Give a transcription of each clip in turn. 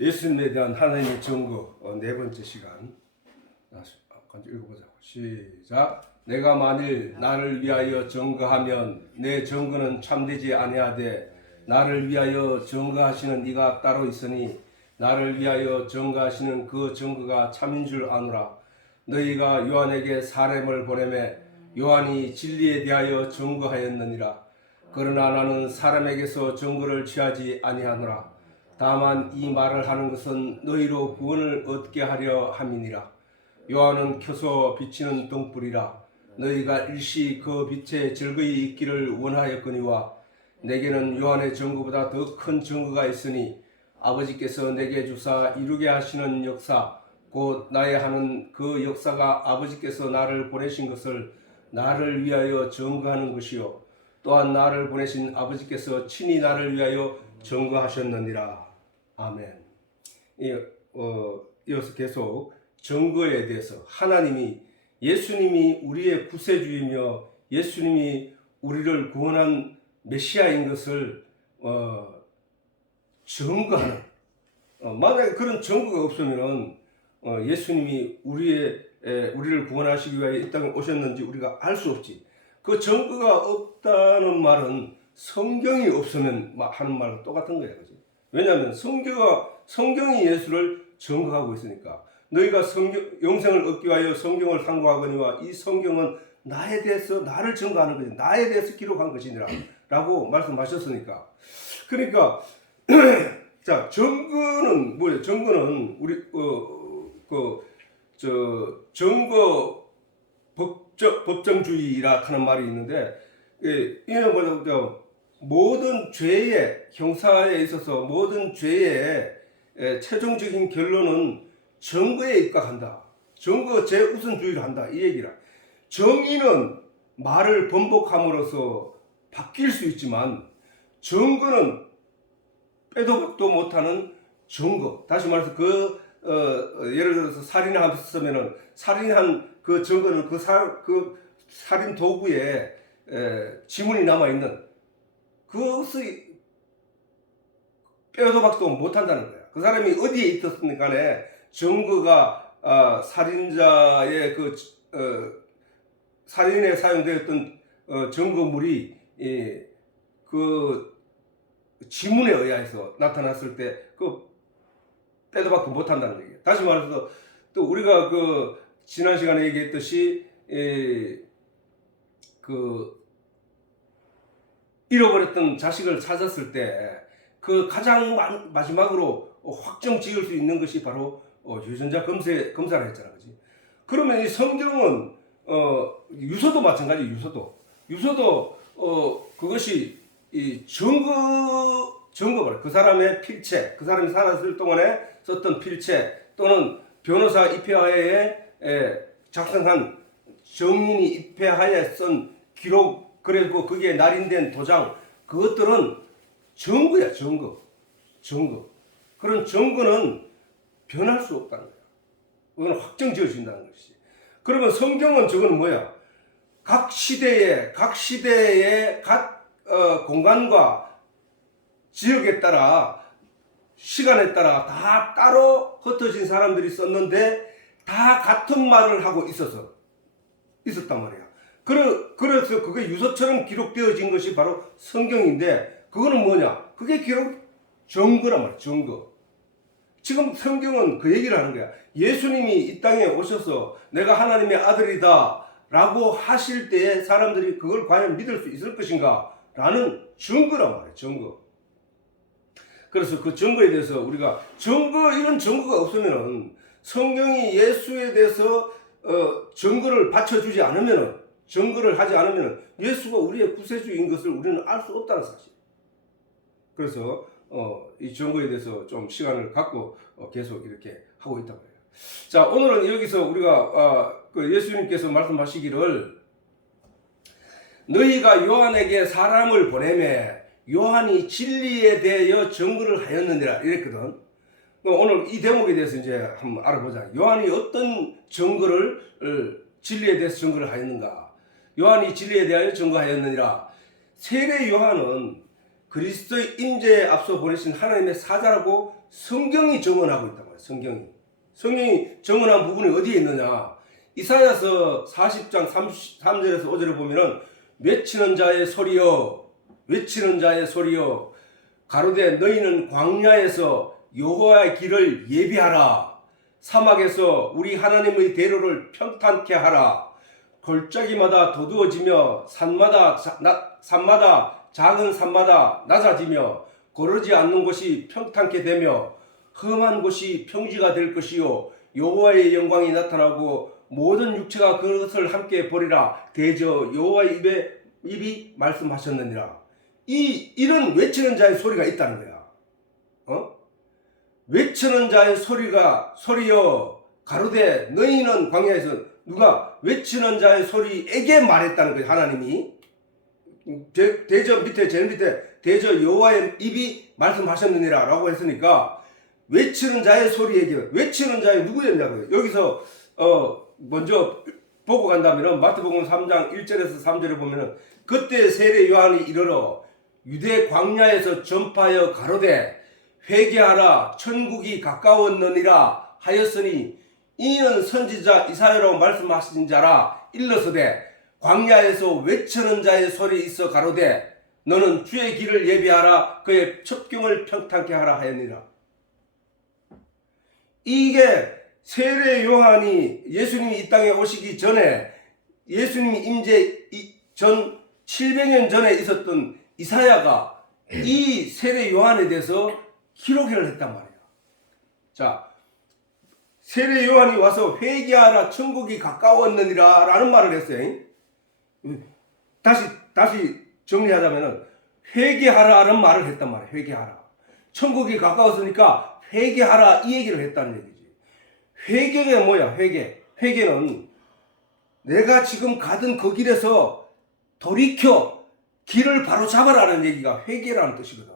예수님에 대한 하나님의 증거 네 번째 시간. 먼저 읽어보자고. 시작. 내가 만일 나를 위하여 증거하면 내 증거는 참되지 아니하되 나를 위하여 증거하시는 이가 따로 있으니 나를 위하여 증거하시는 그 증거가 참인 줄 아노라. 너희가 요한에게 사람을 보내매 요한이 진리에 대하여 증거하였느니라. 그러나 나는 사람에게서 증거를 취하지 아니하노라. 다만 이 말을 하는 것은 너희로 구원을 얻게 하려 함이니라. 요한은 켜서 비치는 등불이라. 너희가 일시 그 빛에 즐거이 있기를 원하였거니와 내게는 요한의 증거보다 더 큰 증거가 있으니 아버지께서 내게 주사 이루게 하시는 역사 곧 나의 하는 그 역사가 아버지께서 나를 보내신 것을 나를 위하여 증거하는 것이요 또한 나를 보내신 아버지께서 친히 나를 위하여 증거하셨느니라. 아멘. 이어서 계속 증거에 대해서 하나님이 예수님이 우리의 구세주이며 예수님이 우리를 구원한 메시아인 것을 증거하는 만약에 그런 증거가 없으면 예수님이 우리를 구원하시기 위하여 이 땅에 오셨는지 우리가 알 수 없지. 그 증거가 없다는 말은 성경이 없으면 하는 말과 똑같은 거야, 그지? 왜냐하면 성경이 예수를 증거하고 있으니까. 너희가 영생을 얻기 위하여 성경을 상고하거니와 이 성경은 나에 대해서 나를 증거하는 것이 나에 대해서 기록한 것이니라 라고 말씀하셨으니까. 그러니까 자, 증거는 뭐예요? 증거는 우리 증거 법정주의라 하는 말이 있는데, 이는 뭐냐면 모든 죄의 형사에 있어서 모든 죄의 최종적인 결론은 증거에 입각한다. 증거 제우선주의를 한다. 이 얘기라. 정의는 말을 번복함으로써 바뀔 수 있지만 증거는 빼도 박도 못하는 증거. 다시 말해서 예를 들어서 살인을 했으면은 살인한 그 증거는 그 살인 도구에 지문이 남아 있는 그것이 빼도 박도 못한다는 거야. 그 사람이 어디에 있었든 간에 증거가 살인자의 살인에 사용되었던 증거물이 그 지문에 의해서 나타났을 때 그 빼도 박도 못한다는 얘기예요. 다시 말해서 또 우리가 지난 시간에 얘기했듯이 잃어버렸던 자식을 찾았을 때 그 가장 마지막으로 확정 지을 수 있는 것이 바로 유전자 검사를 했잖아, 그렇지? 그러면 이 성경은 유서도 마찬가지. 유서도 그것이 이 증거를 그 사람의 필체, 그 사람이 살았을 동안에 썼던 필체 또는 변호사 입회하에 작성한 정인이 입회하에 쓴 기록, 그리고 그게 날인된 도장, 그것들은 증거야. 증거. 그런 증거는 변할 수 없다는 거야. 그건 확정 지어진다는 것이지. 그러면 성경은 저거는 뭐야? 각 시대의 각 공간과 지역에 따라 시간에 따라 다 따로 흩어진 사람들이 썼는데 다 같은 말을 하고 있었단 말이야. 그래서 그게 유서처럼 기록되어진 것이 바로 성경인데, 그거는 뭐냐? 그게 증거란 말이야. 증거. 지금 성경은 그 얘기를 하는 거야. 예수님이 이 땅에 오셔서 내가 하나님의 아들이다 라고 하실 때에 사람들이 그걸 과연 믿을 수 있을 것인가 라는 증거란 말이야. 증거. 그래서 그 증거에 대해서 우리가 이런 증거가 없으면은, 성경이 예수에 대해서 증거를 받쳐주지 않으면은, 증거를 하지 않으면은 예수가 우리의 구세주인 것을 우리는 알 수 없다는 사실. 그래서 이 증거에 대해서 좀 시간을 갖고 계속 이렇게 하고 있다고 해요. 자, 오늘은 여기서 우리가 예수님께서 말씀하시기를 너희가 요한에게 사람을 보내매 요한이 진리에 대하여 증거를 하였느니라 이랬거든. 오늘 이 대목에 대해서 이제 한번 알아보자. 요한이 어떤 진리에 대해서 증거를 하였는가? 요한이 진리에 대하여 증거하였느니라. 세례 요한은 그리스도의 임재에 앞서 보내신 하나님의 사자라고 성경이 증언하고 있단 말이에요. 성경이 증언한 부분이 어디에 있느냐? 이사야서 40장 33절에서 5절에 보면은 외치는 자의 소리여, 외치는 자의 소리여, 가로되 너희는 광야에서 여호와의 길을 예비하라. 사막에서 우리 하나님의 대로를 평탄케 하라. 골짜기마다 도두어지며 산마다 작은 산마다 낮아지며 고르지 않는 곳이 평탄케 되며 험한 곳이 평지가 될 것이요 여호와의 영광이 나타나고 모든 육체가 그것을 함께 보리라. 대저 여호와의 입이 말씀하셨느니라. 이런 외치는 자의 소리가 있다는 거야. 외치는 자의 소리여 가로되 너희는 광야에서, 누가 외치는 자의 소리에게 말했다는 거예요. 하나님이 대저 밑에, 제일 밑에 대저 여호와의 입이 말씀하셨느니라 라고 했으니까 외치는 자의 소리에게, 외치는 자의 누구였냐고요. 여기서 먼저 보고 간다면은 마태복음 3장 1절에서 3절에 보면은 그때 세례 요한이 이르러 유대 광야에서 전파하여 가로되 회개하라 천국이 가까웠느니라 하였으니 이는 선지자 이사야로 말씀하신 자라. 일러서되 광야에서 외치는 자의 소리 있어 가로되 너는 주의 길을 예비하라. 그의 첩경을 평탄케 하라 하였니라. 이게 세례 요한이 예수님이 이 땅에 오시기 전에, 예수님이 임재 전 700년 전에 있었던 이사야가 이 세례 요한에 대해서 기록을 했단 말이에요. 자, 세례 요한이 와서 회개하라 천국이 가까웠느니라 라는 말을 했어요. 다시 정리하자면은 회개하라는 말을 했단 말이에요. 회개하라. 천국이 가까웠으니까 회개하라 이 얘기를 했다는 얘기지. 회개가 뭐야? 회개는 내가 지금 가던 그 길에서 돌이켜 길을 바로 잡아라는 얘기가 회개라는 뜻이거든.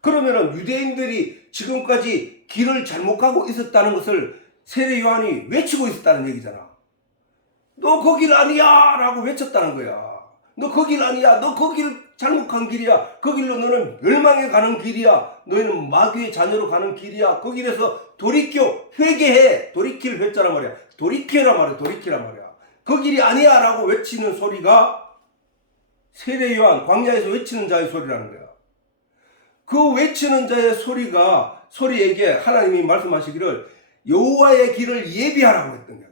그러면은 유대인들이 지금까지 길을 잘못 가고 있었다는 것을 세례 요한이 외치고 있었다는 얘기잖아. 너 그 길 아니야 라고 외쳤다는 거야. 너 그 길 아니야. 너 그 길 잘못 간 길이야. 그 길로 너는 멸망에 가는 길이야. 너희는 마귀의 자녀로 가는 길이야. 그 길에서 돌이켜 회개해. 돌이킬 회자란 말이야. 돌이키란 말이야. 그 길이 아니야 라고 외치는 소리가 세례 요한 광야에서 외치는 자의 소리라는 거야. 그 외치는 자의 소리에게 하나님이 말씀하시기를 여호와의 길을 예비하라고 했던 거야.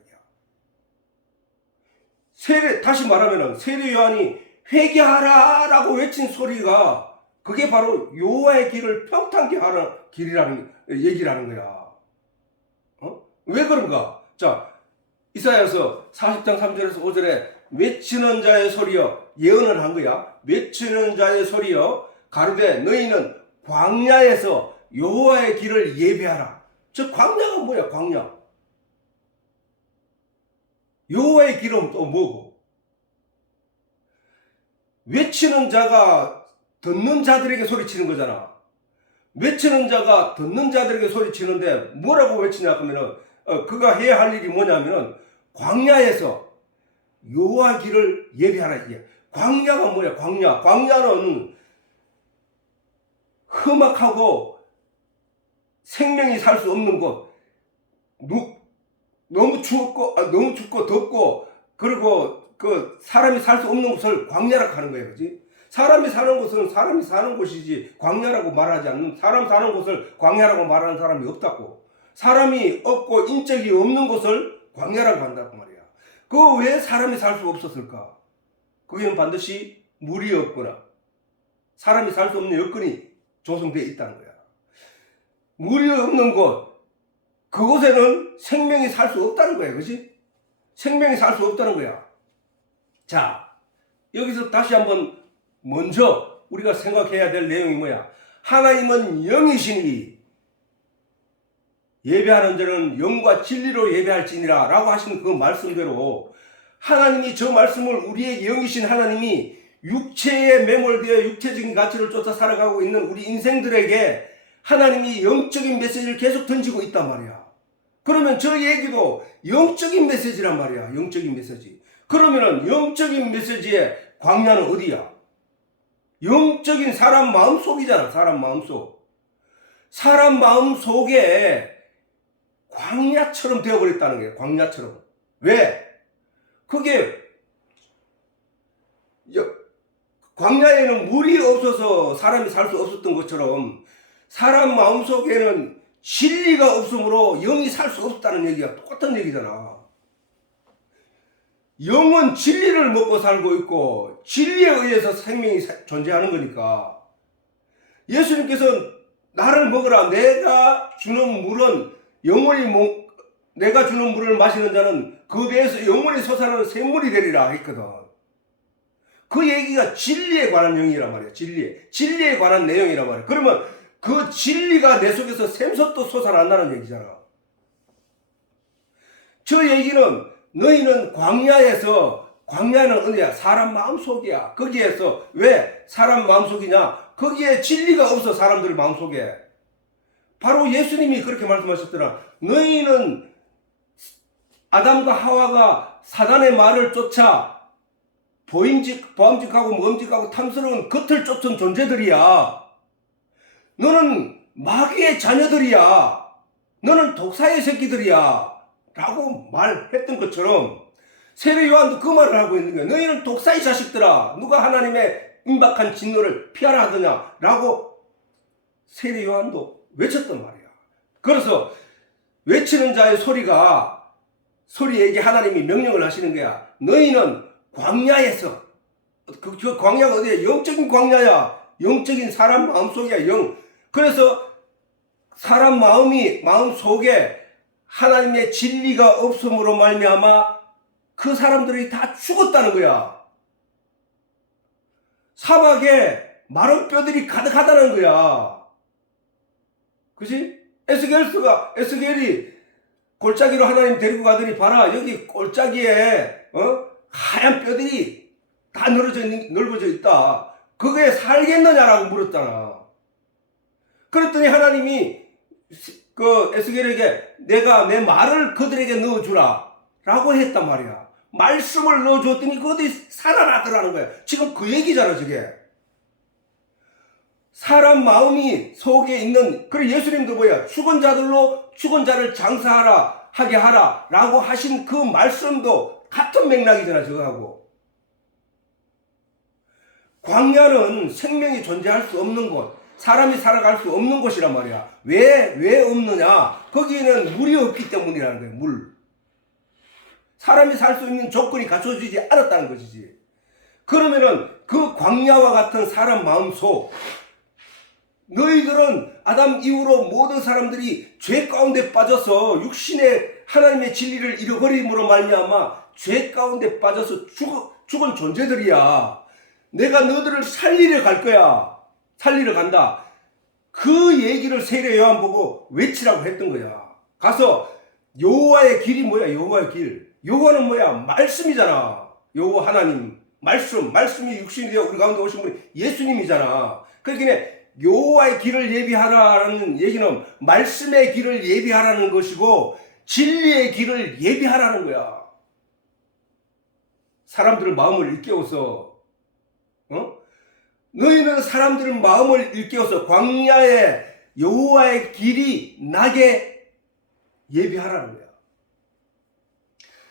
다시 말하면은 세례 요한이 회개하라 라고 외친 소리가 그게 바로 여호와의 길을 평탄케 하는 길이라는 얘기라는 거야. 왜 그런가? 자, 이사야서 40장 3절에서 5절에 외치는 자의 소리여 예언을 한 거야. 외치는 자의 소리여 가로되 너희는 광야에서 여호와의 길을 예비하라. 저 광야가 뭐야? 광야. 여호와의 길은 또 뭐고? 외치는 자가 듣는 자들에게 소리치는 거잖아. 외치는 자가 듣는 자들에게 소리치는데 뭐라고 외치냐 그러면은 그가 해야 할 일이 뭐냐면은 광야에서 여호와 길을 예비하라 이게. 광야가 뭐야? 광야는 험악하고 생명이 살 수 없는 곳, 너무 춥고 덥고 그리고 그 사람이 살 수 없는 곳을 광야라고 하는 거예요, 그렇지? 사람이 사는 곳은 사람이 사는 곳이지 광야라고 말하지 않는, 사람 사는 곳을 광야라고 말하는 사람이 없다고. 사람이 없고 인적이 없는 곳을 광야라고 한다고 말이야. 그 왜 사람이 살 수 없었을까? 거기는 반드시 물이 없거나 사람이 살 수 없는 여건이 조성되어 있다는 거야. 물이 없는 곳, 그곳에는 생명이 살 수 없다는 거야, 그렇지? 생명이 살 수 없다는 거야. 자, 여기서 다시 한번 먼저 우리가 생각해야 될 내용이 뭐야? 하나님은 영이시니 예배하는 자는 영과 진리로 예배할지니라 라고 하신 그 말씀대로 하나님이 저 말씀을 우리에게 영이신 하나님이 육체에 매몰되어 육체적인 가치를 쫓아 살아가고 있는 우리 인생들에게 하나님이 영적인 메시지를 계속 던지고 있단 말이야. 그러면 저 얘기도 영적인 메시지란 말이야. 영적인 메시지. 그러면은 영적인 메시지의 광야는 어디야? 영적인 사람 마음속이잖아. 사람 마음속. 사람 마음속에 광야처럼 되어버렸다는 거예요. 광야처럼. 왜? 그게 광야에는 물이 없어서 사람이 살 수 없었던 것처럼 사람 마음속에는 진리가 없으므로 영이 살 수 없다는 얘기가 똑같은 얘기잖아. 영은 진리를 먹고 살고 있고 진리에 의해서 생명이 존재하는 거니까 예수님께서 나를 먹으라. 내가 주는 물은 영원히 내가 주는 물을 마시는 자는 그 배에서 영원히 솟아나는 샘물이 되리라 했거든. 그 얘기가 진리에 관한 영이란 말이야. 진리에 관한 내용이란 말이야. 그러면 그 진리가 내 속에서 샘솟도 솟아난다는 얘기잖아. 저 얘기는 너희는 광야는 어디야? 사람 마음속이야. 거기에서 왜 사람 마음속이냐? 거기에 진리가 없어. 사람들 마음속에. 바로 예수님이 그렇게 말씀하셨더라. 너희는 아담과 하와가 사단의 말을 쫓아 보암직하고 먹음직하고 탐스러운 겉을 쫓은 존재들이야. 너는 마귀의 자녀들이야. 너는 독사의 새끼들이야. 라고 말했던 것처럼 세례 요한도 그 말을 하고 있는 거야. 너희는 독사의 자식들아. 누가 하나님의 임박한 진노를 피하라 하더냐. 라고 세례 요한도 외쳤단 말이야. 그래서 외치는 자의 소리에게 하나님이 명령을 하시는 거야. 너희는 광야에서, 그 광야가 어디야? 영적인 광야야. 영적인 사람 마음속이야. 그래서 사람 마음속에 하나님의 진리가 없음으로 말미암아 그 사람들이 다 죽었다는 거야. 사막에 마른 뼈들이 가득하다는 거야. 그치? 에스겔이 골짜기로 하나님 데리고 가더니 봐라, 여기 골짜기에 하얀 뼈들이 다 넓어져 있다. 그게 살겠느냐라고 물었잖아. 그랬더니 하나님이 그 에스겔에게 내가 내 말을 그들에게 넣어주라 라고 했단 말이야. 말씀을 넣어줬더니 그들이 살아나더라는 거야. 지금 그 얘기잖아. 저게 사람 마음이 속에 있는. 그래 예수님도 뭐야? 죽은 자들로 죽은 자를 하게 하라 라고 하신 그 말씀도 같은 맥락이잖아. 저거하고. 광야는 생명이 존재할 수 없는 곳, 사람이 살아갈 수 없는 곳이란 말이야. 왜 없느냐? 거기에는 물이 없기 때문이라는 거야. 물. 사람이 살 수 있는 조건이 갖춰지지 않았다는 것이지. 그러면은 그 광야와 같은 사람 마음속, 너희들은 아담 이후로 모든 사람들이 죄 가운데 빠져서 육신의 하나님의 진리를 잃어버림으로 말미암아 죄 가운데 빠져서 죽은 존재들이야. 내가 너희들을 살리러 갈 거야. 살리러 간다. 그 얘기를 세례 요한 보고 외치라고 했던 거야. 가서 여호와의 길이 뭐야? 여호와의 길. 여호와는 뭐야? 말씀이잖아. 여호와 하나님 말씀이 육신이 되어 우리 가운데 오신 분이 예수님이잖아. 그러니까 여호와의 길을 예비하라는 얘기는 말씀의 길을 예비하라는 것이고 진리의 길을 예비하라는 거야. 사람들의 마음을 일깨워서 너희는 사람들의 마음을 일깨워서 광야에 여호와의 길이 나게 예비하라는 거야.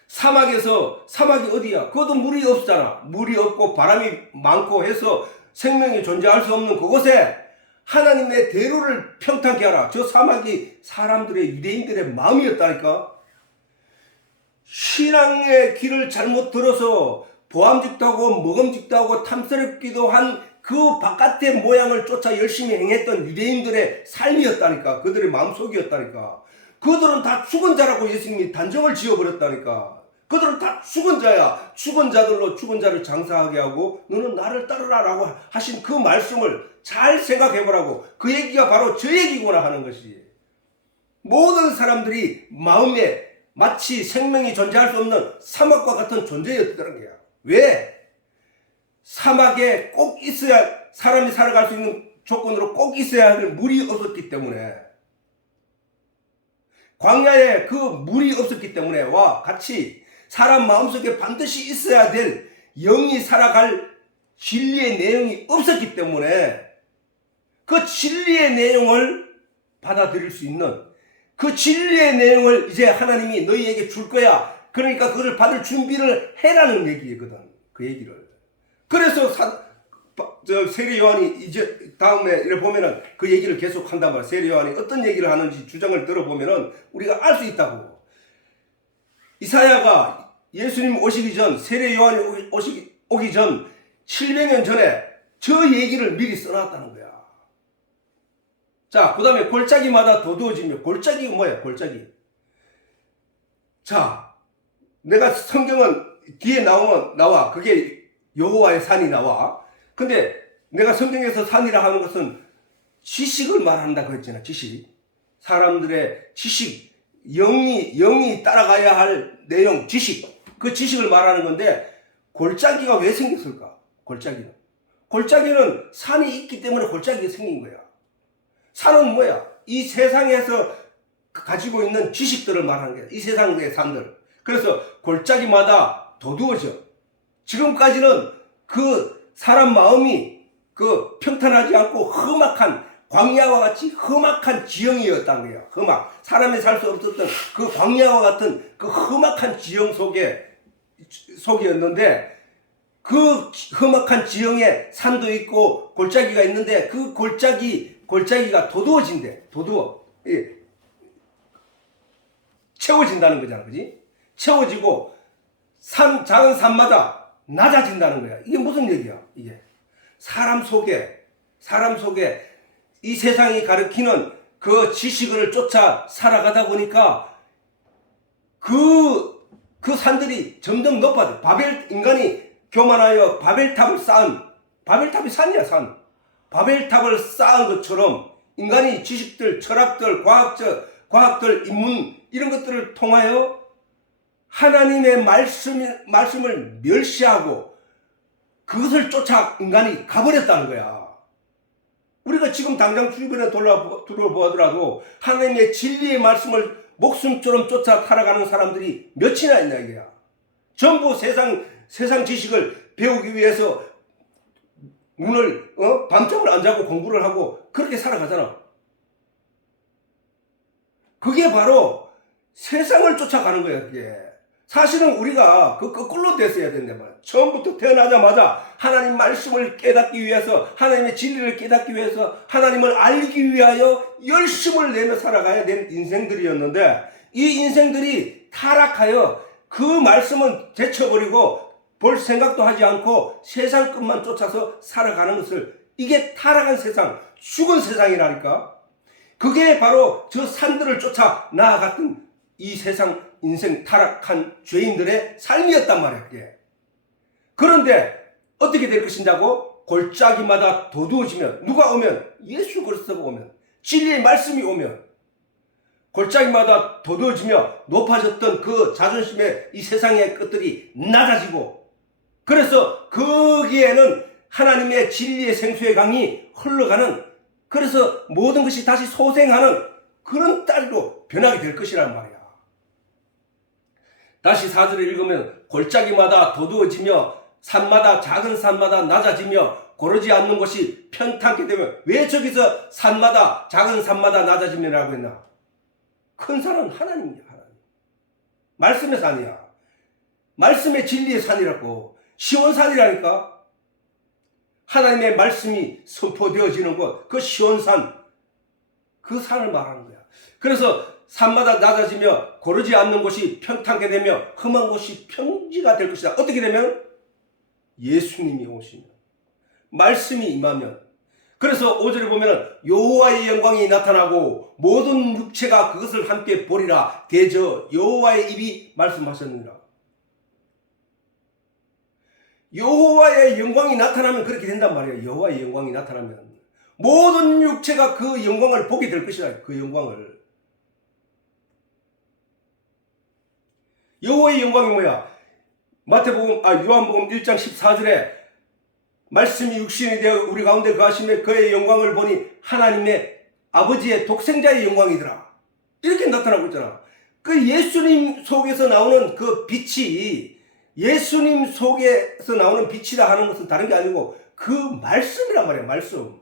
사막이 어디야? 그것도 물이 없잖아. 물이 없고 바람이 많고 해서 생명이 존재할 수 없는 그곳에 하나님의 대로를 평탄케 하라. 저 사막이 사람들의 유대인들의 마음이었다니까. 신앙의 길을 잘못 들어서 보암직도 하고 먹음직도 하고 탐스럽기도 한 그 바깥의 모양을 쫓아 열심히 행했던 유대인들의 삶이었다니까. 그들의 마음속이었다니까. 그들은 다 죽은 자라고 예수님이 단정을 지어버렸다니까. 그들은 다 죽은 자야. 죽은 자들로 죽은 자를 장사하게 하고 너는 나를 따르라 라고 하신 그 말씀을 잘 생각해보라고. 그 얘기가 바로 저 얘기구나 하는 것이. 모든 사람들이 마음에 마치 생명이 존재할 수 없는 사막과 같은 존재였다는 거야. 왜? 사막에 꼭 있어야, 사람이 살아갈 수 있는 조건으로 꼭 있어야 할 물이 없었기 때문에, 광야에 그 물이 없었기 때문에와 같이 사람 마음속에 반드시 있어야 될 영이 살아갈 진리의 내용이 없었기 때문에 그 진리의 내용을 받아들일 수 있는, 그 진리의 내용을 이제 하나님이 너희에게 줄 거야. 그러니까 그걸 받을 준비를 해라는 얘기거든. 그 얘기를. 그래서 세례 요한이 이제 다음에 이렇게 보면은 그 얘기를 계속 한단 말이야. 세례 요한이 어떤 얘기를 하는지 주장을 들어보면은 우리가 알 수 있다고. 이사야가 예수님 오시기 전, 세례 요한이 오기 전 700년 전에 저 얘기를 미리 써놨다는 거야. 자, 그 다음에 골짜기마다 도두어지며, 골짜기가 뭐야? 골짜기. 자, 내가 성경은 뒤에 나와. 그게 여호와의 산이 나와. 근데 내가 성경에서 산이라 하는 것은 지식을 말한다고 했잖아. 지식. 사람들의 지식, 영이 따라가야 할 내용, 지식. 그 지식을 말하는 건데, 골짜기가 왜 생겼을까? 골짜기는 산이 있기 때문에 골짜기가 생긴 거야. 산은 뭐야? 이 세상에서 가지고 있는 지식들을 말하는 거야. 이 세상의 산들. 그래서 골짜기마다 도두어져. 지금까지는 그 사람 마음이 그 평탄하지 않고 험악한, 광야와 같이 험악한 지형이었다는 거야. 험악. 사람이 살 수 없었던 그 광야와 같은 그 험악한 지형 속이었는데, 그 험악한 지형에 산도 있고 골짜기가 있는데, 그 골짜기가 도두어진대. 채워진다는 거잖아. 그지? 채워지고 작은 산마다 낮아진다는 거야. 이게 무슨 얘기야? 이게 사람 속에 이 세상이 가르치는 그 지식을 쫓아 살아가다 보니까 그 산들이 점점 높아져. 인간이 교만하여 바벨탑이 산이야, 산. 바벨탑을 쌓은 것처럼 인간이 지식들, 철학들, 과학들, 인문, 이런 것들을 통하여 하나님의 말씀을 멸시하고 그것을 쫓아 인간이 가버렸다는 거야. 우리가 지금 당장 주변에 둘러보더라도 하나님의 진리의 말씀을 목숨처럼 쫓아 살아가는 사람들이 몇이나 있냐 이거야. 전부 세상 지식을 배우기 위해서 밤잠을 안 자고 공부를 하고 그렇게 살아가잖아. 그게 바로 세상을 쫓아가는 거야. 그게 사실은 우리가 그 거꾸로 됐어야 된단 말이야. 처음부터 태어나자마자 하나님 말씀을 깨닫기 위해서, 하나님의 진리를 깨닫기 위해서, 하나님을 알기 위하여 열심을 내며 살아가야 된 인생들이었는데, 이 인생들이 타락하여 그 말씀은 제쳐버리고 볼 생각도 하지 않고 세상 것만 쫓아서 살아가는 것을, 이게 타락한 세상, 죽은 세상이라니까. 그게 바로 저 산들을 쫓아 나아갔던 이 세상 인생 타락한 죄인들의 삶이었단 말이야. 그게. 그런데 어떻게 될 것이냐고? 골짜기마다 도두어지면, 누가 오면? 예수 그리스도가 오면, 진리의 말씀이 오면 골짜기마다 도두어지며 높아졌던 그 자존심의 이 세상의 것들이 낮아지고, 그래서 거기에는 하나님의 진리의 생수의 강이 흘러가는, 그래서 모든 것이 다시 소생하는 그런 딸로 변하게 될 것이란 말이야. 다시 4절을 읽으면 골짜기마다 도두어지며 작은 산마다 낮아지며 고르지 않는 곳이 평탄케 되면, 왜 저기서 작은 산마다 낮아지면라고 했나? 큰 산은 하나님이야. 하나님. 말씀의 산이야. 말씀의 진리의 산이라고. 시온산이라니까. 하나님의 말씀이 선포되어지는 곳, 그 시온산, 그 산을 말하는 거야. 그래서 산마다 낮아지며 고르지 않는 곳이 평탄케 되며 험한 곳이 평지가 될 것이다. 어떻게 되면? 예수님이 오시면, 말씀이 임하면. 그래서 5절에 보면 여호와의 영광이 나타나고 모든 육체가 그것을 함께 보리라. 대저 여호와의 입이 말씀하셨느니라. 여호와의 영광이 나타나면 그렇게 된단 말이에요. 여호와의 영광이 나타나면 모든 육체가 그 영광을 보게 될 것이다. 그 영광을. 여호와의 영광이 뭐야? 요한복음 1장 14절에 말씀이 육신이 되어 우리 가운데 거하시며 그의 영광을 보니 하나님의 아버지의 독생자의 영광이더라. 이렇게 나타나고 있잖아. 그 예수님 속에서 나오는 그 빛이 예수님 속에서 나오는 빛이라 하는 것은 다른 게 아니고 그 말씀이란 말이에요. 말씀.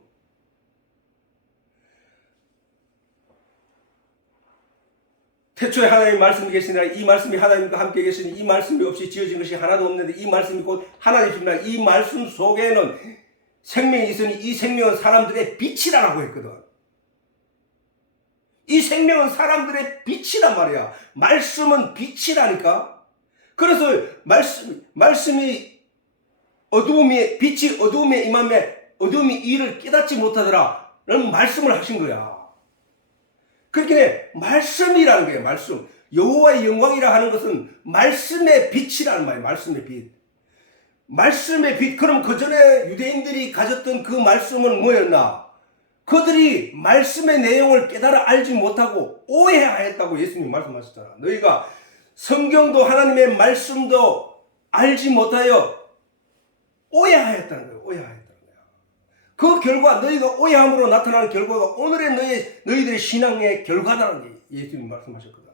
태초에 하나님의 말씀이 계시니라. 이 말씀이 하나님과 함께 계시니 이 말씀이 없이 지어진 것이 하나도 없는데 이 말씀이 곧 하나님이시니라. 이 말씀 속에는 생명이 있으니 이 생명은 사람들의 빛이라고 했거든. 이 생명은 사람들의 빛이란 말이야. 말씀은 빛이라니까. 그래서 말씀이 빛이 어두움에 임함에 어두움이 이를 깨닫지 못하더라 라는 말씀을 하신 거야. 그렇게 말씀이라는 거예요. 말씀. 여호와의 영광이라 하는 것은 말씀의 빛이라는 말이에요. 말씀의 빛. 말씀의 빛. 그럼 그 전에 유대인들이 가졌던 그 말씀은 뭐였나? 그들이 말씀의 내용을 깨달아 알지 못하고 오해하였다고 예수님이 말씀하셨잖아. 너희가 성경도 하나님의 말씀도 알지 못하여 오해하였다는 거예요. 오해하였다는 거야. 그 결과 너희가 오해함으로 나타나는 결과가 오늘의 너희들의 신앙의 결과다라는 게 예수님이 말씀하셨거든.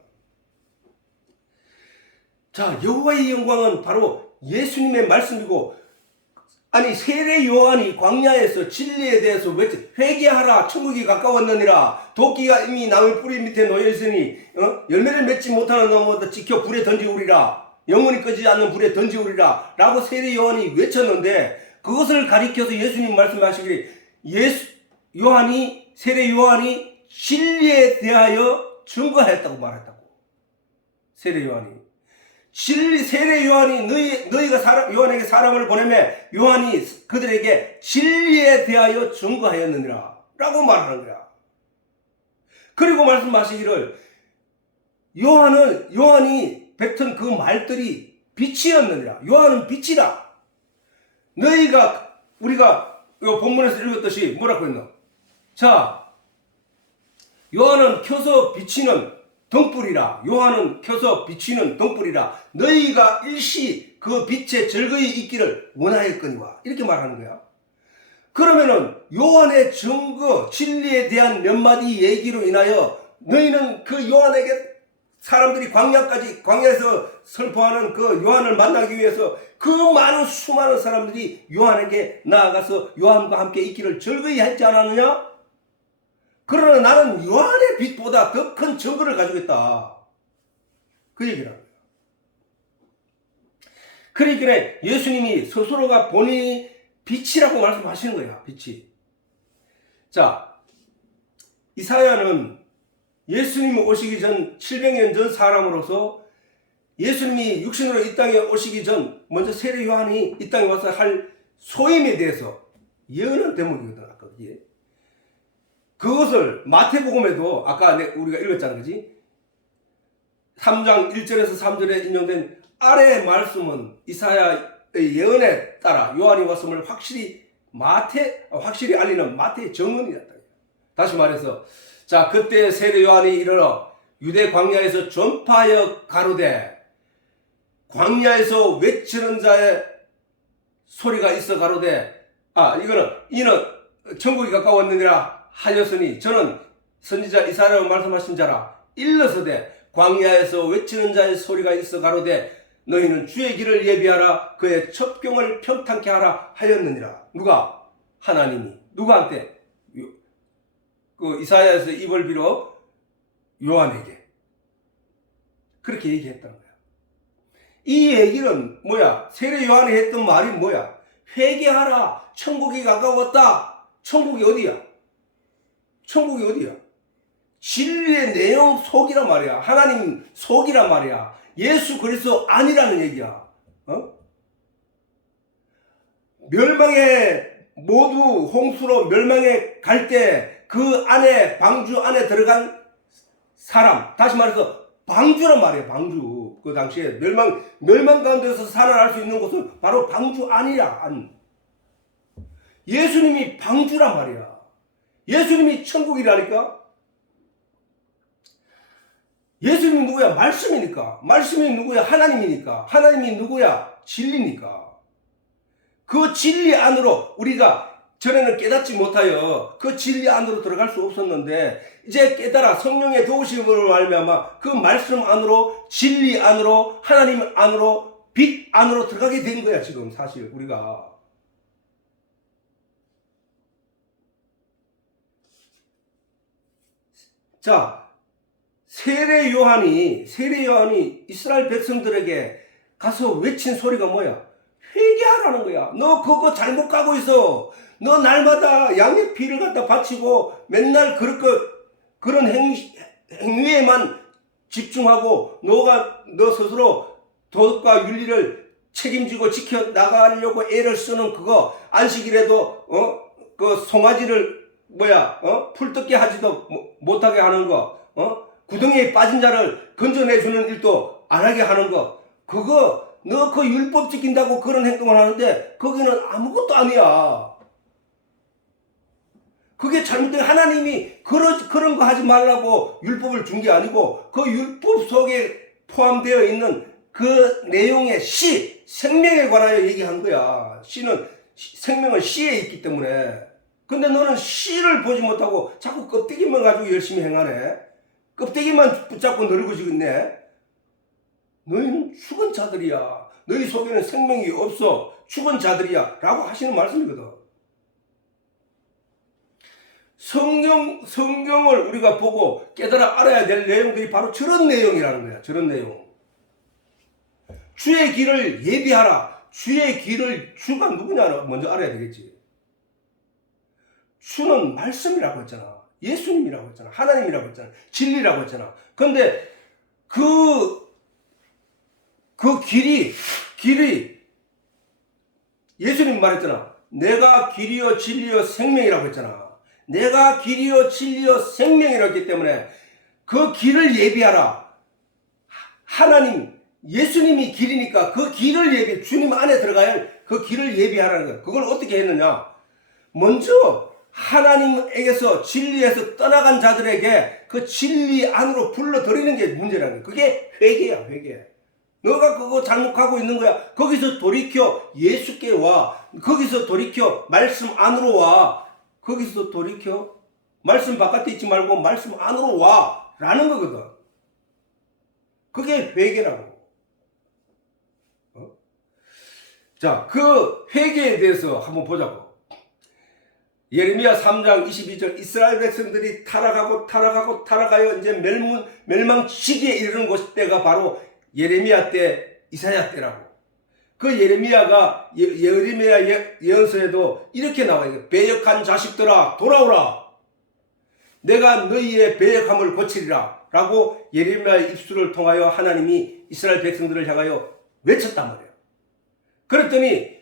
자, 여호와의 영광은 바로 예수님의 말씀이고, 아니 세례 요한이 광야에서 진리에 대해서 회개하라 천국이 가까웠느니라, 도끼가 이미 나무 뿌리 밑에 놓여있으니 열매를 맺지 못하는 나무보다 지켜 불에 던지우리라, 영원히 꺼지지 않는 불에 던지우리라 라고 세례 요한이 외쳤는데, 그것을 가리켜서 예수님 말씀하시기를 세례 요한이 진리에 대하여 증거했다고 말했다고. 세례 요한이 세례 요한이 너희가 요한에게 사람을 보내매 요한이 그들에게 진리에 대하여 증거하였느니라 라고 말하는 거야. 그리고 말씀하시기를 요한이 뱉은 그 말들이 빛이었느니라. 요한은 빛이라. 우리가 이 본문에서 읽었듯이 뭐라고 했노? 자, 요한은 켜서 비치는 등불이라. 요한은 켜서 비치는 등불이라. 너희가 일시 그 빛에 즐거이 있기를 원하였거니와. 이렇게 말하는 거야. 그러면은 요한의 증거, 진리에 대한 몇 마디 얘기로 인하여 너희는 그 요한에게 사람들이 광야에서 선포하는 그 요한을 만나기 위해서 그 많은 수많은 사람들이 요한에게 나아가서 요한과 함께 있기를 즐거이 했지 않았느냐? 그러나 나는 요한의 빛보다 더 큰 증거를 가지고 있다. 그 얘기를 합니다. 그러니까 예수님이 스스로가 본인이 빛이라고 말씀하시는 거야. 빛이. 자, 이사야는 예수님이 오시기 전 700년 전 사람으로서 예수님이 육신으로 이 땅에 오시기 전 먼저 세례 요한이 이 땅에 와서 할 소임에 대해서 예언한 대목이거든. 아까 그게. 그것을 마태복음에도 아까 우리가 읽었잖아, 그지? 3장 1절에서 3절에 인용된 아래의 말씀은 이사야의 예언에 따라 요한이 왔음을 확실히 알리는 마태의 증언이었다. 다시 말해서, 자, 그때 세례 요한이 이르러 유대 광야에서 전파하여 가로되, 광야에서 외치는 자의 소리가 있어 가로되, 이는 천국이 가까웠느니라 하였으니 저는 선지자 이사야라고 말씀하신 자라. 일러서되 광야에서 외치는 자의 소리가 있어 가로되 너희는 주의 길을 예비하라, 그의 첩경을 평탄케 하라 하였느니라. 누가? 하나님이 누구한테? 그 이사야에서 입을 빌어 요한에게 그렇게 얘기했다는 거야. 이 얘기는 뭐야? 세례 요한이 했던 말이 뭐야? 회개하라, 천국이 가까웠다. 천국이 어디야? 천국이 어디야? 진리의 내용 속이란 말이야. 하나님 속이란 말이야. 예수 그리스도 아니라는 얘기야. 모두 홍수로 멸망에 갈 때 그 안에, 방주 안에 들어간 사람, 다시 말해서 방주란 말이야. 방주. 그 당시에 멸망 가운데서 살아날 수 있는 곳은 바로 방주 안이야. 안. 예수님이 방주란 말이야. 예수님이 천국이라니까? 예수님이 누구야? 말씀이니까. 말씀이 누구야? 하나님이니까. 하나님이 누구야? 진리니까. 그 진리 안으로 우리가 전에는 깨닫지 못하여 그 진리 안으로 들어갈 수 없었는데, 이제 깨달아 성령의 도우심으로 말미암아 그 말씀 안으로, 진리 안으로, 하나님 안으로, 빛 안으로 들어가게 된 거야 지금 사실 우리가. 자, 세례 요한이 이스라엘 백성들에게 가서 외친 소리가 뭐야? 회개하라는 거야. 너 그거 잘못 가고 있어. 너 날마다 양의 피를 갖다 바치고 맨날 그런 행위에만 집중하고 너 스스로 도덕과 윤리를 책임지고 지켜 나가려고 애를 쓰는 그거 안식일에도 그 송아지를 풀 뜯게 하지도 못하게 하는 거, 구덩이에 빠진 자를 건져내주는 일도 안 하게 하는 거, 그거 너 그 율법 지킨다고 그런 행동을 하는데 거기는 아무것도 아니야. 그게 잘못된 하나님이 그런 거 하지 말라고 율법을 준 게 아니고 그 율법 속에 포함되어 있는 그 내용의 생명에 관하여 얘기한 거야. 생명은 씨에 있기 때문에. 근데 너는 씨를 보지 못하고 자꾸 껍데기만 가지고 열심히 행하네. 껍데기만 붙잡고 늙어지고 있네. 너희는 죽은 자들이야. 너희 속에는 생명이 없어. 죽은 자들이야. 라고 하시는 말씀이거든. 성경을 우리가 보고 깨달아 알아야 될 내용들이 바로 저런 내용이라는 거야. 저런 내용. 주의 길을 예비하라. 주의 길을 주가 누구냐 먼저 알아야 되겠지. 주는 말씀이라고 했잖아. 예수님이라고 했잖아. 하나님이라고 했잖아. 진리라고 했잖아. 근데 그 길이 예수님 말했잖아. 내가 길이요 진리요 생명이라고 했잖아. 내가 길이요 진리요 생명이라고 했기 때문에 그 길을 예비하라. 하나님 예수님이 길이니까 그 길을 주님 안에 들어가야 할 그 길을 예비하라는 거야. 그걸 어떻게 했느냐? 먼저 하나님에게서 진리에서 떠나간 자들에게 그 진리 안으로 불러들이는 게 문제라는 거야. 그게 회개야, 회개. 너가 그거 잘못하고 있는 거야. 거기서 돌이켜 예수께 와. 거기서 돌이켜 말씀 안으로 와. 거기서 돌이켜 말씀 바깥에 있지 말고 말씀 안으로 와. 라는 거거든. 그게 회개라고. 자, 그 회개에 대해서 한번 보자고. 예레미야 3장 22절 이스라엘 백성들이 타락하여 이제 멸망 시기에 이르는 때가 바로 예레미야 때, 이사야 때라고. 그 예레미야 예언서에도 이렇게 나와요. 배역한 자식들아 돌아오라. 내가 너희의 배역함을 고치리라. 라고 예레미야의 입술을 통하여 하나님이 이스라엘 백성들을 향하여 외쳤단 말이에요. 그랬더니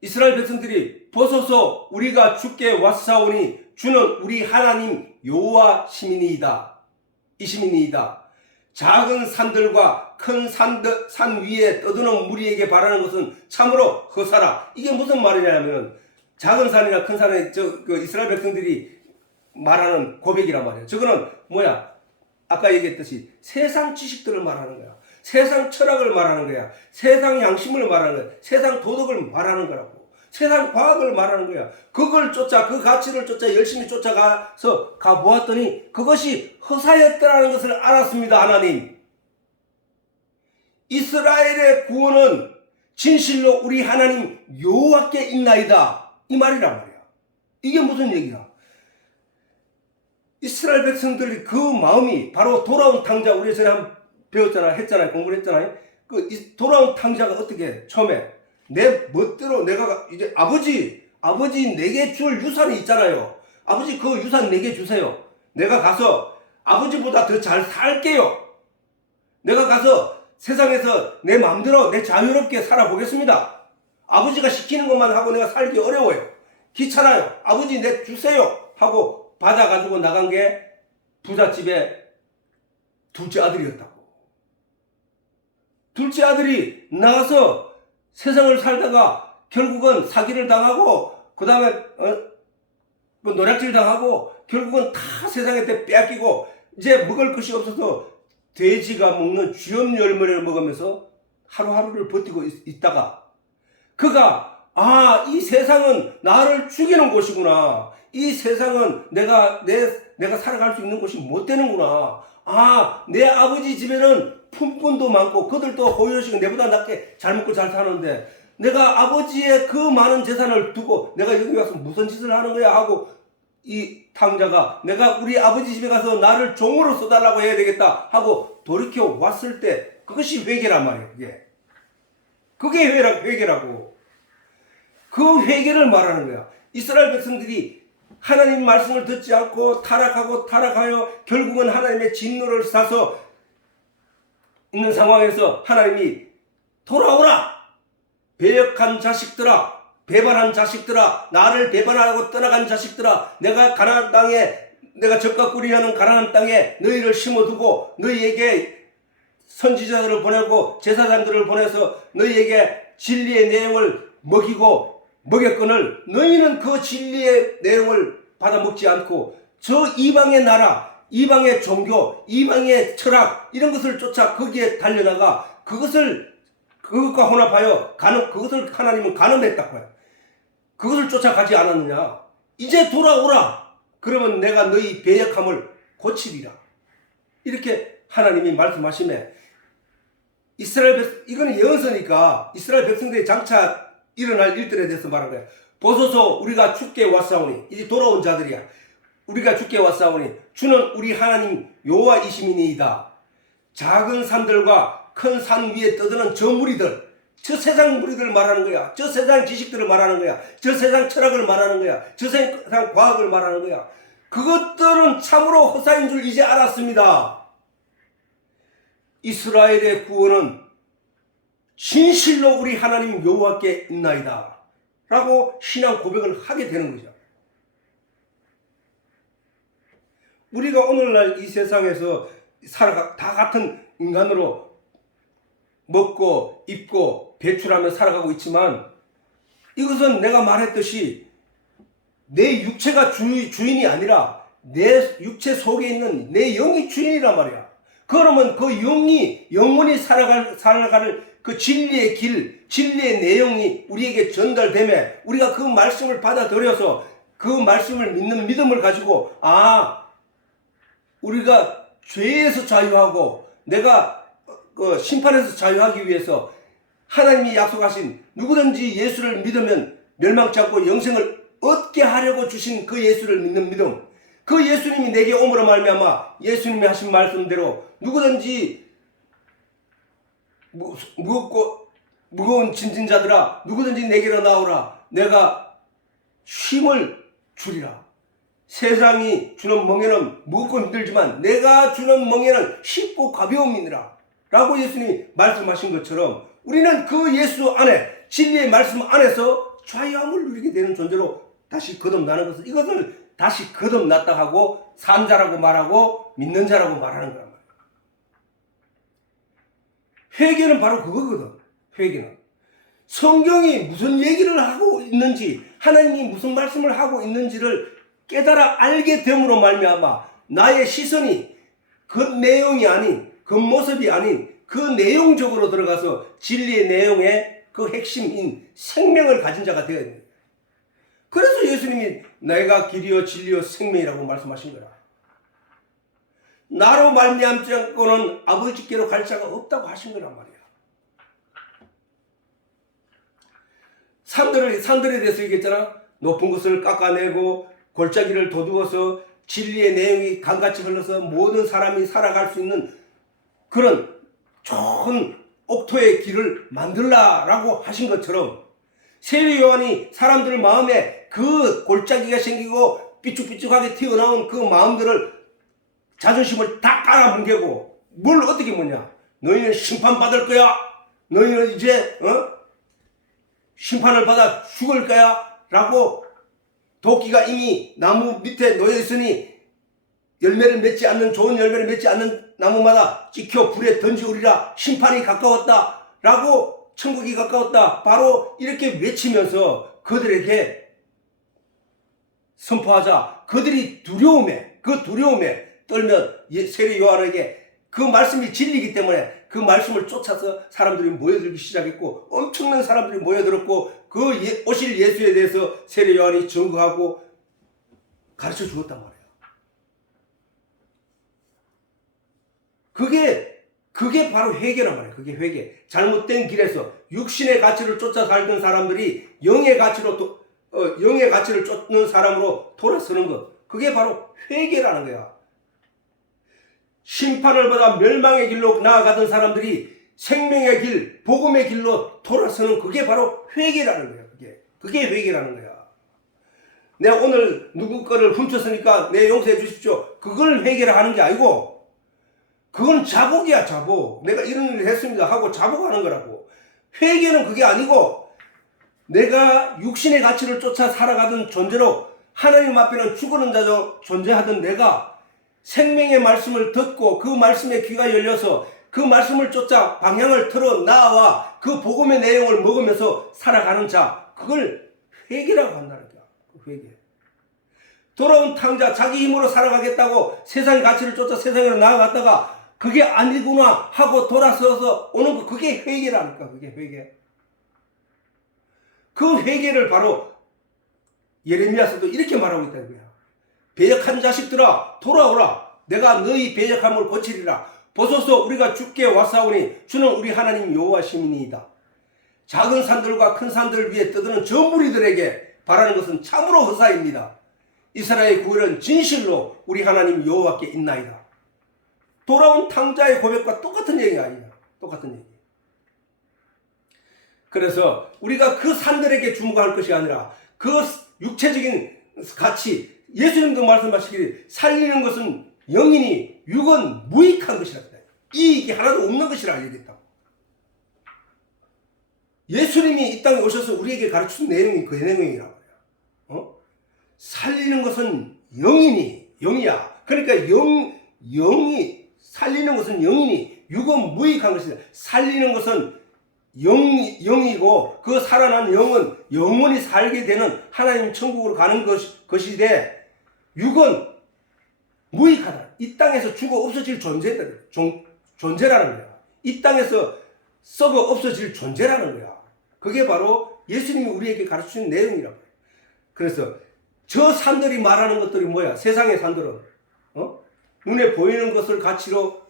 이스라엘 백성들이 벗어서 우리가 주께 왔사오니 주는 우리 하나님 여호와 시민이이다. 이 시민이이다. 작은 산들과 큰 산 위에 떠드는 무리에게 바라는 것은 참으로 허사라. 이게 무슨 말이냐면 작은 산이나 큰 산에 이스라엘 백성들이 말하는 고백이란 말이에요. 저거는 뭐야? 아까 얘기했듯이 세상 지식들을 말하는 거야. 세상 철학을 말하는 거야. 세상 양심을 말하는 거야. 세상 도덕을 말하는 거라고. 세상 과학을 말하는 거야. 그 가치를 쫓아 열심히 쫓아가서 가보았더니 그것이 허사였다는 것을 알았습니다. 하나님. 이스라엘의 구원은 진실로 우리 하나님 여호와께 있나이다. 이 말이란 말이야. 이게 무슨 얘기야? 이스라엘 백성들이 그 마음이 바로 돌아온 탕자, 우리 전에 한번 배웠잖아요. 공부를 했잖아요. 그 돌아온 탕자가 어떻게 처음에 내 멋대로 내가 이제 아버지 내게 줄 유산이 있잖아요. 아버지 그 유산 내게 주세요. 내가 가서 아버지보다 더 잘 살게요. 내가 가서 세상에서 내 마음대로 내 자유롭게 살아보겠습니다. 아버지가 시키는 것만 하고 내가 살기 어려워요. 귀찮아요. 아버지 내 주세요 하고 받아가지고 나간 게 부잣집의 둘째 아들이었다고. 둘째 아들이 나가서 세상을 살다가 결국은 사기를 당하고 그 다음에 노략질 당하고 결국은 다 세상에 빼앗기고 이제 먹을 것이 없어서 돼지가 먹는 쥐염 열매를 먹으면서 하루하루를 버티고 있다가 그가 이 세상은 나를 죽이는 곳이구나. 이 세상은 내가 살아갈 수 있는 곳이 못 되는구나. 내 아버지 집에는 품꾼도 많고 그들도 호의호식 내보다 낫게 잘 먹고 잘 사는데 내가 아버지의 그 많은 재산을 두고 내가 여기 와서 무슨 짓을 하는 거야 하고 이 탕자가 내가 우리 아버지 집에 가서 나를 종으로 써달라고 해야 되겠다 하고 돌이켜 왔을 때 그것이 회개란 말이에요. 그게 회개라고. 그 회개를 말하는 거야. 이스라엘 백성들이 하나님 말씀을 듣지 않고 타락하여 결국은 하나님의 진노를 사서 있는 상황에서 하나님이 돌아오라! 배역한 자식들아, 배반한 자식들아, 나를 배반하고 떠나간 자식들아, 내가 가나안 땅에, 내가 적과 꿀이 하는 가나안 땅에 너희를 심어두고 너희에게 선지자들을 보내고 제사장들을 보내서 너희에게 진리의 내용을 먹였거늘 너희는 그 진리의 내용을 받아 먹지 않고 저 이방의 나라, 이방의 종교, 이방의 철학 이런 것을 쫓아 거기에 달려다가 그것과 혼합하여 그것을 하나님은 간음했다고 해요. 그것을 쫓아가지 않았느냐. 이제 돌아오라. 그러면 내가 너희 배역함을 고치리라. 이렇게 하나님이 말씀하시네. 이거는 예언서니까 이스라엘 백성들이 장차 일어날 일들에 대해서 말한 거야. 보소서 우리가 주께 왔사오니, 이제 돌아온 자들이야. 우리가 주께 왔사오니 주는 우리 하나님 여호와이시니이다. 작은 산들과 큰 산 위에 떠드는 저 무리들, 저 세상 무리들 말하는 거야. 저 세상 지식들을 말하는 거야. 저 세상 철학을 말하는 거야. 저 세상 과학을 말하는 거야. 그것들은 참으로 허사인 줄 이제 알았습니다. 이스라엘의 구원은 진실로 우리 하나님 여호와께 있나이다 라고 신앙 고백을 하게 되는 거죠. 우리가 오늘날 이 세상에서 다 같은 인간으로 먹고 입고 배출하며 살아가고 있지만 이것은 내가 말했듯이 내 육체가 주인이 아니라 내 육체 속에 있는 내 영이 주인이란 말이야. 그러면 그 영원히 살아갈 그 진리의 길, 진리의 내용이 우리에게 전달되면 우리가 그 말씀을 받아들여서 그 말씀을 믿는 믿음을 가지고 우리가 죄에서 자유하고 내가 심판에서 자유하기 위해서 하나님이 약속하신 누구든지 예수를 믿으면 멸망치 않고 영생을 얻게 하려고 주신 그 예수를 믿는 믿음, 그 예수님이 내게 오므로 말미암아 예수님이 하신 말씀대로 누구든지 무거운 짐진 자들아 누구든지 내게로 나오라 내가 쉼을 주리라. 세상이 주는 멍에는 무겁고 힘들지만 내가 주는 멍에는 쉽고 가벼움이니라 라고 예수님이 말씀하신 것처럼 우리는 그 예수 안에 진리의 말씀 안에서 자유함을 누리게 되는 존재로 다시 거듭나는 것을, 이것을 다시 거듭났다 하고 산 자라고 말하고 믿는 자라고 말하는 거란 말이야. 회개는 바로 그거거든. 회개는 성경이 무슨 얘기를 하고 있는지, 하나님이 무슨 말씀을 하고 있는지를 깨달아 알게 됨으로 말미암아 나의 시선이 그 내용이 아닌, 그 모습이 아닌 그 내용적으로 들어가서 진리의 내용의 그 핵심인 생명을 가진 자가 되어야 됩니다. 그래서 예수님이 내가 길이요 진리요 생명이라고 말씀하신 거라. 나로 말미암지 않고는 아버지께로 갈 자가 없다고 하신 거란 말이야. 산들에 대해서 얘기했잖아. 높은 것을 깎아내고 골짜기를 도두어서 진리의 내용이 강같이 흘러서 모든 사람이 살아갈 수 있는 그런 좋은 옥토의 길을 만들라라고 하신 것처럼 세례 요한이 사람들 마음에 그 골짜기가 생기고 삐죽삐죽하게 튀어나온 그 마음들을, 자존심을 다 깔아뭉개고 뭘 어떻게 뭐냐, 너희는 심판받을 거야, 너희는 이제 심판을 받아 죽을 거야 라고 도끼가 이미 나무 밑에 놓여 있으니 열매를 맺지 않는, 좋은 열매를 맺지 않는 나무마다 찍혀 불에 던지우리라, 심판이 가까웠다 라고, 천국이 가까웠다, 바로 이렇게 외치면서 그들에게 선포하자 그들이 그 두려움에 떨면 세례 요한에게 그 말씀이 진리이기 때문에 그 말씀을 쫓아서 사람들이 모여들기 시작했고 엄청난 사람들이 모여들었고 그 오실 예수에 대해서 세례 요한이 증거하고 가르쳐 주었단 말이에요. 그게 그게 바로 회개란 말이에요. 그게 회개. 잘못된 길에서 육신의 가치를 쫓아 살던 사람들이 영의 가치를 쫓는 사람으로 돌아서는 것. 그게 바로 회개라는 거야. 심판을 받아 멸망의 길로 나아가던 사람들이 생명의 길, 복음의 길로 돌아서는 그게 바로 회개라는 거야. 그게 회개라는 거야. 내가 오늘 누구 거를 훔쳤으니까 내 용서해 주십시오. 그걸 회개를 하는 게 아니고, 그건 자복이야, 자복. 내가 이런 일을 했습니다 하고 자복하는 거라고. 회개는 그게 아니고, 내가 육신의 가치를 쫓아 살아가던 존재로 하나님 앞에는 죽어는 자로 존재하던 내가 생명의 말씀을 듣고 그 말씀에 귀가 열려서 그 말씀을 쫓아 방향을 틀어 나와 그 복음의 내용을 먹으면서 살아가는 자, 그걸 회개라고 한다는 거야. 회개. 돌아온 탕자, 자기 힘으로 살아가겠다고 세상의 가치를 쫓아 세상으로 나아갔다가 그게 아니구나 하고 돌아서서 오는 거, 그게 회개라니까. 그게 회개. 그 회개를 바로 예레미야서도 이렇게 말하고 있다는 거야. 배역한 자식들아, 돌아오라. 내가 너희 배역함을 고치리라. 보소서, 우리가 주께 왔사오니 주는 우리 하나님 여호와시니이다. 작은 산들과 큰 산들 위에 떠드는 저 무리들에게 바라는 것은 참으로 허사입니다. 이스라엘의 구원은 진실로 우리 하나님 여호와께 있나이다. 돌아온 탕자의 고백과 똑같은 얘기가 아니야. 똑같은 얘기. 그래서 우리가 그 산들에게 주목할 것이 아니라 그 육체적인 가치, 예수님도 말씀하시기를 살리는 것은 영이니 육은 무익한 것이라. 이익이 하나도 없는 것이라 얘기했다고. 예수님이 이 땅에 오셔서 우리에게 가르친 내용이 그 내용이라고. 살리는 것은 영이니, 영이야. 그러니까 영이, 살리는 것은 영이니, 육은 무익한 것이다. 살리는 것은 영이고, 그 살아난 영은 영원히 살게 되는 하나님 천국으로 가는 것이되, 육은 무익하다. 이 땅에서 죽어 없어질 존재라는 거야. 이 땅에서 썩어 없어질 존재라는 거야. 그게 바로 예수님이 우리에게 가르치는 내용이라고. 그래서 저 산들이 말하는 것들이 뭐야? 세상의 산들은 눈에 보이는 것을 가치로,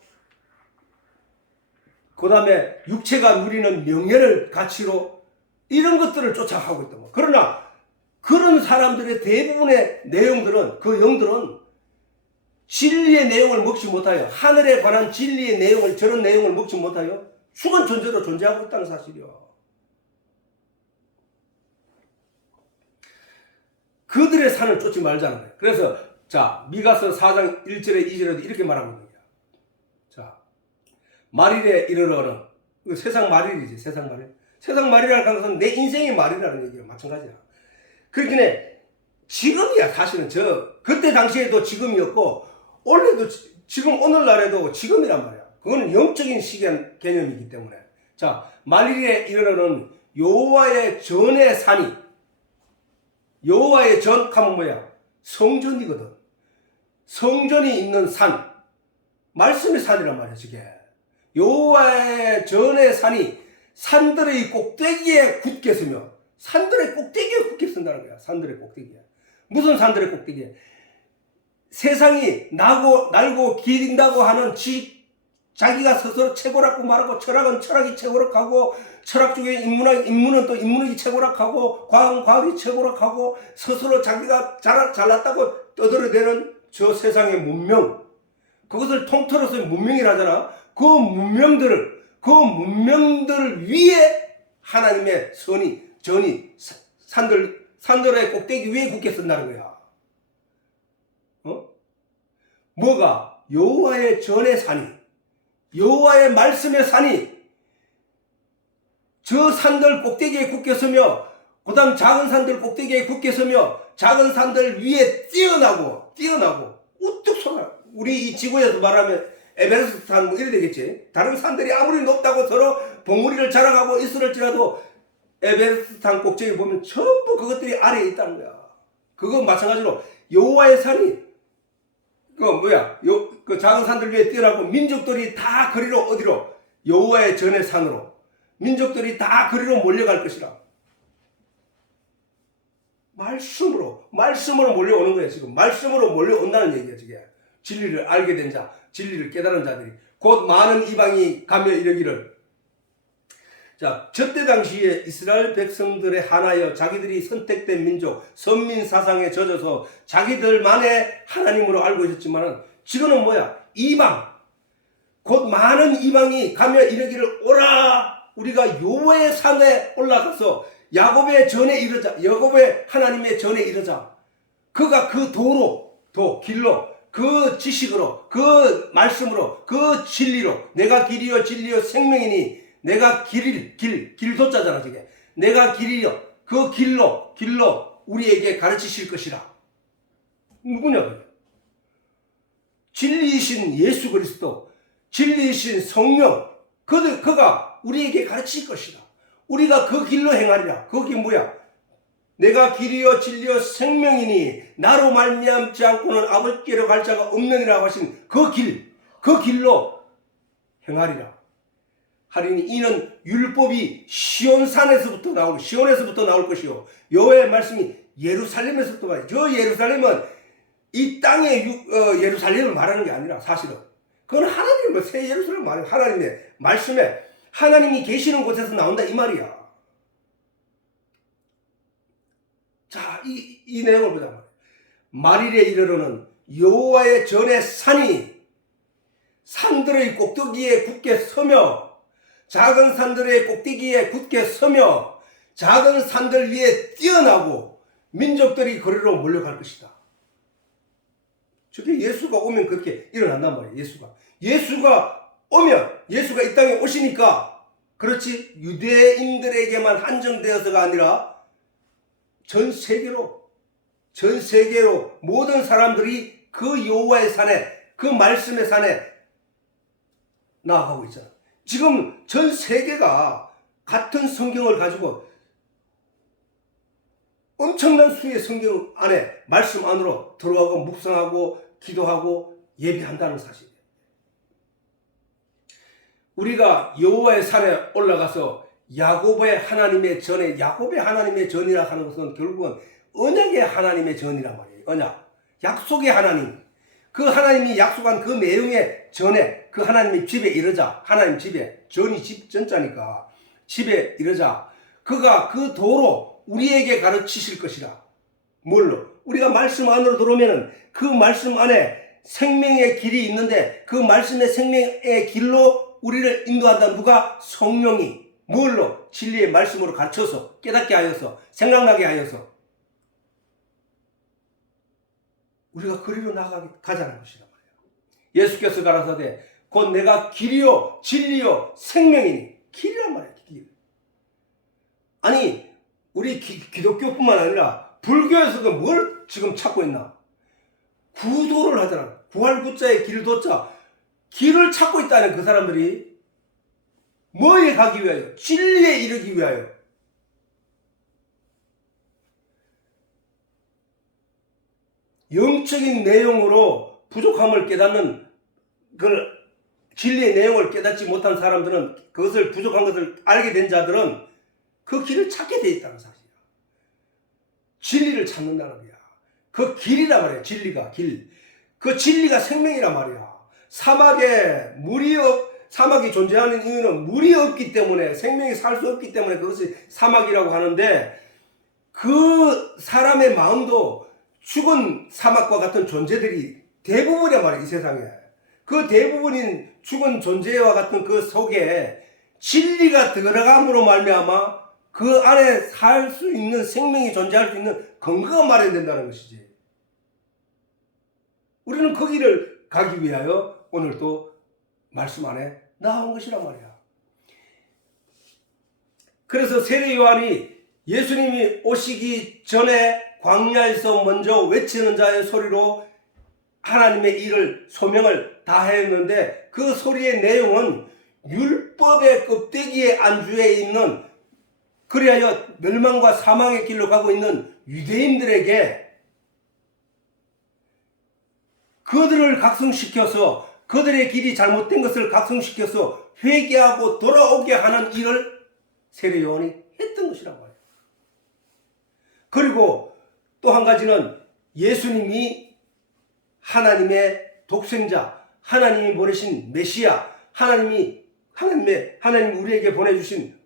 그 다음에 육체가 누리는 명예를 가치로 이런 것들을 쫓아가고 있다. 그러나 그런 사람들의 대부분의 내용들은, 그 영들은 진리의 내용을 먹지 못하여, 하늘에 관한 진리의 내용을, 저런 내용을 먹지 못하여 죽은 존재로 존재하고 있다는 사실이요. 그들의 산을 쫓지 말자는 거예요. 그래서 자, 미가서 4장 1절에 2절에도 이렇게 말하고 있는 거야. 자, 말일에 이르러는, 이거 세상 말일이지. 세상 말일. 세상 말이라는 것은 내 인생의 말이라는 얘기랑 마찬가지야. 그렇긴 해. 지금이야. 사실은 그때 당시에도 지금이었고, 원래도 지금 오늘날에도 지금이란 말이야. 그거는 영적인 시간 개념이기 때문에. 자, 말일에 이르러는 여호와의 전의 산이, 여호와의 전 하면 뭐야? 성전이거든. 성전이 있는 산, 말씀의 산이란 말이야. 저게 여호와의 전의 산이 산들의 꼭대기에 굳게 서며, 산들의 꼭대기에 굳게 선다는 거야. 산들의 꼭대기에. 무슨 산들의 꼭대기에? 세상이 날고 기린다고 하는 자기가 스스로 최고라고 말하고, 철학은 철학이 최고락하고, 철학 중에 인문은 또 인문학이 최고락하고, 과학은 과학이 최고락하고, 스스로 자기가 잘났다고 떠들어대는 저 세상의 문명, 그것을 통틀어서 문명이라잖아. 그 문명들을 위에 하나님의 전이 산들의 꼭대기 위에 굳게 쓴다는 거야. 뭐가? 여호와의 전의 산이, 여호와의 말씀의 산이 저 산들 꼭대기에 굳게 서며, 그 다음 작은 산들 꼭대기에 굳게 서며, 작은 산들 위에 뛰어나고 우뚝 솟아. 우리 이 지구에서 말하면 에베레스트 산 뭐 이래 되겠지. 다른 산들이 아무리 높다고 서로 봉우리를 자랑하고 있을지라도 에베레스트 산 꼭대기 보면 전부 그것들이 아래에 있다는 거야. 그거 마찬가지로 여호와의 산이, 그 작은 산들 위에 뛰어나고, 민족들이 다 그리로 어디로? 여호와의 전의 산으로. 민족들이 다 그리로 몰려갈 것이라. 말씀으로 몰려오는 거야. 지금 말씀으로 몰려온다는 얘기야. 저게 진리를 알게 된 자, 진리를 깨달은 자들이 곧 많은 이방이 가며 이르기를. 자, 저때 당시에 이스라엘 백성들의 하나여 자기들이 선택된 민족, 선민 사상에 젖어서 자기들만의 하나님으로 알고 있었지만 지금은 뭐야? 이방, 곧 많은 이방이 가며 이르기를 오라, 우리가 여호와의 산에 올라가서 야곱의 전에 이르자, 야곱의 하나님의 전에 이르자. 그가 그 도로, 길로, 그 지식으로, 그 말씀으로, 그 진리로, 내가 길이요 진리요 생명이니, 내가 길도자잖아 저게. 내가 길이요, 그 길로 우리에게 가르치실 것이라. 누구냐 그게? 진리이신 예수 그리스도, 진리이신 성령, 그가 우리에게 가르칠 것이다. 우리가 그 길로 행하리라. 그게 뭐야? 내가 길이요 진리요 생명이니 나로 말미암지 않고는 아버지께로 갈 자가 없느니라 하신 그 길로 행하리라. 하리니 이는 율법이 시온에서부터 나올 것이요, 여호와의 말씀이 예루살렘에서부터 말이야. 저 예루살렘은 이 땅의 예루살렘을 말하는 게 아니라 사실은 그건 하나님의 새 예루살렘을 말해요. 하나님의 말씀에 하나님이 계시는 곳에서 나온다 이 말이야. 자, 이 내용을 보자 말이야. 말일에 이르러는 여호와의 전에 산들의 꼭대기에 굳게 서며, 작은 산들의 꼭대기에 굳게 서며 작은 산들 위에 뛰어나고 민족들이 거리로 몰려갈 것이다. 저게 예수가 오면 그렇게 일어난단 말이에요. 예수가 오면, 예수가 이 땅에 오시니까, 그렇지, 유대인들에게만 한정되어서가 아니라 전 세계로 모든 사람들이 그 여호와의 산에, 그 말씀의 산에 나아가고 있잖아. 지금 전 세계가 같은 성경을 가지고 엄청난 수의 성경 안에, 말씀 안으로 들어가고 묵상하고 기도하고 예배한다는 사실이에요. 우리가 여호와의 산에 올라가서 야곱의 하나님의 전이라 하는 것은 결국은 언약의 하나님의 전이란 말이에요. 언약, 약속의 하나님. 그 하나님이 약속한 그 내용의 전에 그 하나님의 집에 이르자. 하나님 집에, 전이 집 전자니까 집에 이르자. 그가 그 도로 우리에게 가르치실 것이라. 뭘로? 우리가 말씀 안으로 들어오면은 그 말씀 안에 생명의 길이 있는데 그 말씀의 생명의 길로 우리를 인도한다. 누가? 성령이. 뭘로? 진리의 말씀으로 가르쳐서, 깨닫게 하여서, 생각나게 하여서 우리가 그리로 가자는 것이란 말이에요. 예수께서 가라사대 곧 내가 길이요 진리요 생명이니. 길이란 말이야. 길. 아니 우리 기독교뿐만 아니라 불교에서도 뭘 지금 찾고 있나? 구도를 하잖아. 구할구자에 길도자, 길을 찾고 있다는 그 사람들이 뭐에 가기 위하여? 진리에 이르기 위하여. 영적인 내용으로 부족함을 깨닫는, 그 진리의 내용을 깨닫지 못한 사람들은, 그것을 부족한 것을 알게 된 자들은 그 길을 찾게 돼 있다는 사실이야. 진리를 찾는다는 거야. 그 길이란 말이야. 진리가 길. 그 진리가 생명이란 말이야. 사막이 존재하는 이유는 물이 없기 때문에, 생명이 살 수 없기 때문에 그것이 사막이라고 하는데, 그 사람의 마음도 죽은 사막과 같은 존재들이 대부분이란 말이야. 이 세상에. 그 대부분인 죽은 존재와 같은 그 속에 진리가 들어감으로 말미암아 그 안에 살 수 있는, 생명이 존재할 수 있는 근거가 마련된다는 것이지. 우리는 그 길을 가기 위하여 오늘 또 말씀 안에 나온 것이란 말이야. 그래서 세례 요한이 예수님이 오시기 전에 광야에서 먼저 외치는 자의 소리로 하나님의 일을, 소명을 다했는데, 그 소리의 내용은 율법의 껍데기에 안주해 있는, 그리하여 멸망과 사망의 길로 가고 있는 유대인들에게 그들을 각성시켜서, 그들의 길이 잘못된 것을 각성시켜서 회개하고 돌아오게 하는 일을 세례 요한이 했던 것이란 말이에요. 그리고 또 한 가지는 예수님이 하나님의 독생자, 하나님이 보내신 메시아, 하나님 우리에게 보내주신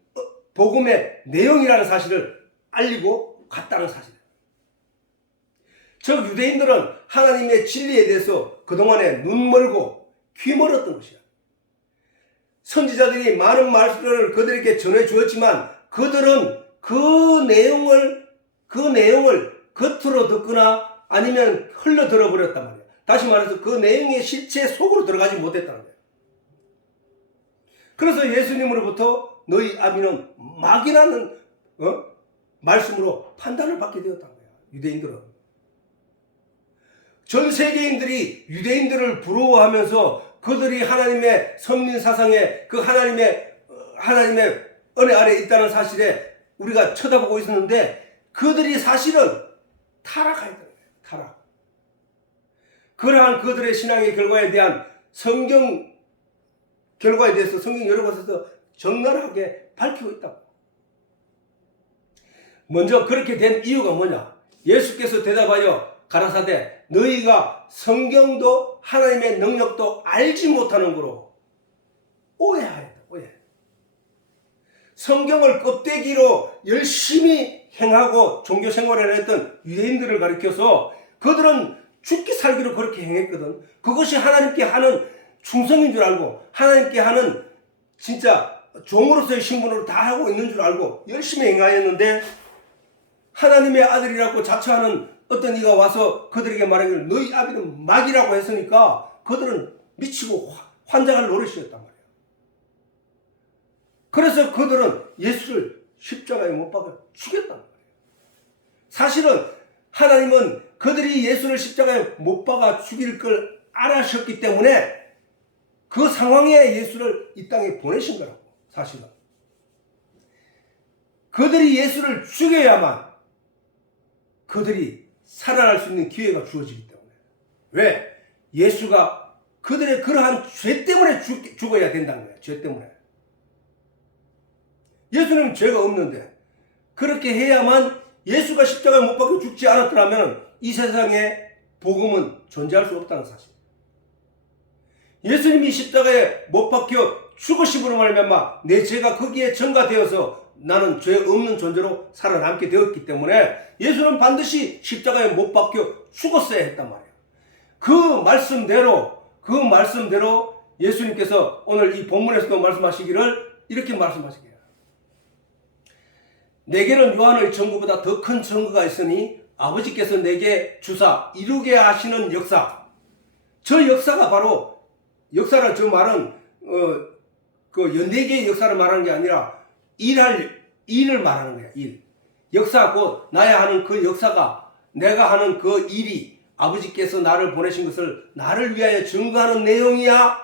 복음의 내용이라는 사실을 알리고 갔다는 사실이에요. 즉 유대인들은 하나님의 진리에 대해서 그동안에 눈 멀고 귀 멀었던 것이야. 선지자들이 많은 말씀을 그들에게 전해 주었지만 그들은 그 내용을 겉으로 듣거나 아니면 흘러 들어버렸단 말이야. 다시 말해서 그 내용의 실체 속으로 들어가지 못했다는 거예요. 그래서 예수님으로부터 너희 아비는 마귀라는 말씀으로 판단을 받게 되었다는 거예요. 유대인들은. 전 세계인들이 유대인들을 부러워하면서 그들이 하나님의 선민 사상에 그 하나님의 은혜 아래 있다는 사실에 우리가 쳐다보고 있었는데 그들이 사실은 타락하였다는 거예요. 타락. 그러한 그들의 신앙의 결과에 대한 성경 결과에 대해서 성경 여러 곳에서 적나라하게 밝히고 있다고. 먼저 그렇게 된 이유가 뭐냐? 예수께서 대답하여 가라사대 너희가 성경도 하나님의 능력도 알지 못하는 거로 오해하였다. 오해. 성경을 껍데기로 열심히 행하고 종교 생활을 했던 유대인들을 가리켜서 그들은 죽기 살기로 그렇게 행했거든. 그것이 하나님께 하는 충성인 줄 알고 하나님께 하는 진짜 종으로서의 신분으로 다 하고 있는 줄 알고 열심히 행하였는데 하나님의 아들이라고 자처하는 어떤 이가 와서 그들에게 말하기를 너희 아비는 마귀라고 했으니까 그들은 미치고 환장할 노릇이었단 말이에요. 그래서 그들은 예수를 십자가에 못 박아 죽였단 말이에요. 사실은 하나님은 그들이 예수를 십자가에 못 박아 죽일 걸 알아셨기 때문에 그 상황에 예수를 이 땅에 보내신 거라고. 사실은 그들이 예수를 죽여야만 그들이 살아날 수 있는 기회가 주어지기 때문에. 왜? 예수가 그들의 그러한 죄 때문에 죽어야 된다는 거예요. 죄 때문에. 예수는 죄가 없는데 그렇게 해야만 예수가 십자가에 못 박혀 죽지 않았더라면 이 세상에 복음은 존재할 수 없다는 사실. 예수님이 십자가에 못 박혀 죽으심으로 말미암아 내 죄가 거기에 전가되어서 나는 죄 없는 존재로 살아남게 되었기 때문에 예수는 반드시 십자가에 못 박혀 죽었어야 했단 말이에요. 그 말씀대로 예수님께서 오늘 이 본문에서도 말씀하시기를 이렇게 말씀하시게요. 내게는 요한의 전구보다 더 큰 전구가 있으니 아버지께서 내게 주사 이루게 하시는 역사. 저 역사가 바로 역사를 저 말은 그 연대계의 역사를 말하는 게 아니라 일을 말하는 거야. 일. 역사 곧 나야 하는 그 역사가 내가 하는 그 일이 아버지께서 나를 보내신 것을 나를 위하여 증거하는 내용이야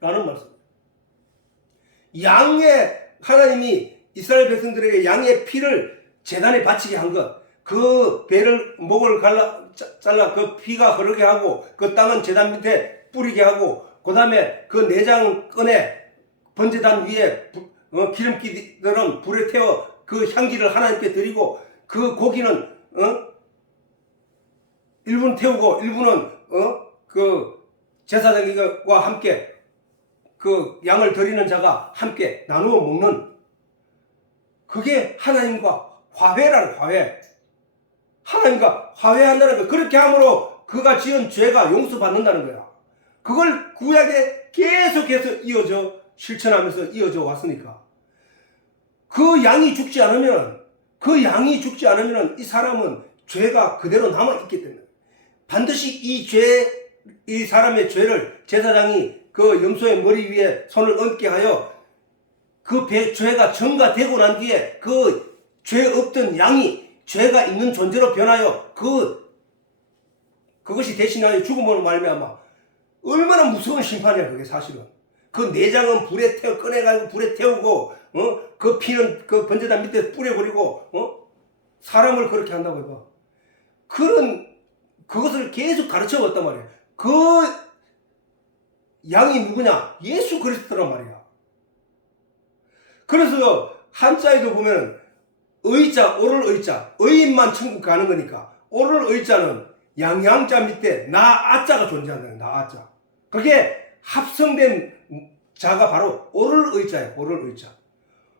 라는 말씀입니다. 하나님이 이스라엘 백성들에게 양의 피를 제단에 바치게 한 것, 그 배를 목을 잘라 그 피가 흐르게 하고 그 땅은 제단 밑에 뿌리게 하고 그 다음에 그 내장 꺼내 번제단 위에 기름기들은 불에 태워 그 향기를 하나님께 드리고 그 고기는 일부는 태우고 일부는 그 제사장과 함께 그 양을 드리는 자가 함께 나누어 먹는 그게 하나님과 화해라는 화해. 하나님과 화해한다는 거. 그렇게 함으로 그가 지은 죄가 용서받는다는 거야. 그걸 구약에 계속해서 실천하면서 이어져 왔으니까. 그 양이 죽지 않으면 이 사람은 죄가 그대로 남아있기 때문에 반드시 이 사람의 죄를 제사장이 그 염소의 머리 위에 손을 얹게 하여 그 죄가 전가되고 난 뒤에 그 죄 없던 양이 죄가 있는 존재로 변하여 그것이 대신하여 죽음으로 말미암아 얼마나 무서운 심판이야 그게 사실은. 그 내장은 꺼내가지고 불에 태우고 그 피는 그 번제단 밑에 뿌려버리고 사람을 그렇게 한다고 해봐. 그것을 계속 가르쳐 왔단 말이야. 그 양이 누구냐? 예수 그리스도란 말이야. 그래서 한자에도 보면 의자, 오를 의자, 의인만 천국 가는 거니까 오를 의자는 양양자 밑에 나아자가 존재한다. 나아자. 그게 합성된 자가 바로 옳을 의자예요. 옳을 의자.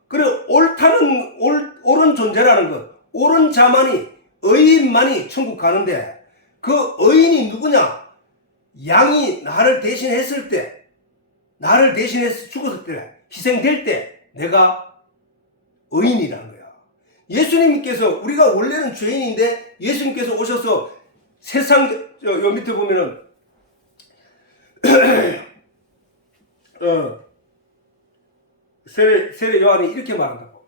그래 옳은 존재라는 것, 옳은 자만이, 의인만이 천국 가는데, 그 의인이 누구냐? 양이 나를 대신했을 때, 나를 대신해서 죽었을 때, 희생될 때 내가 의인이라는 거야. 예수님께서, 우리가 원래는 죄인인데 예수님께서 오셔서 세상, 요 밑에 보면은 세례 요한이 이렇게 말한다고.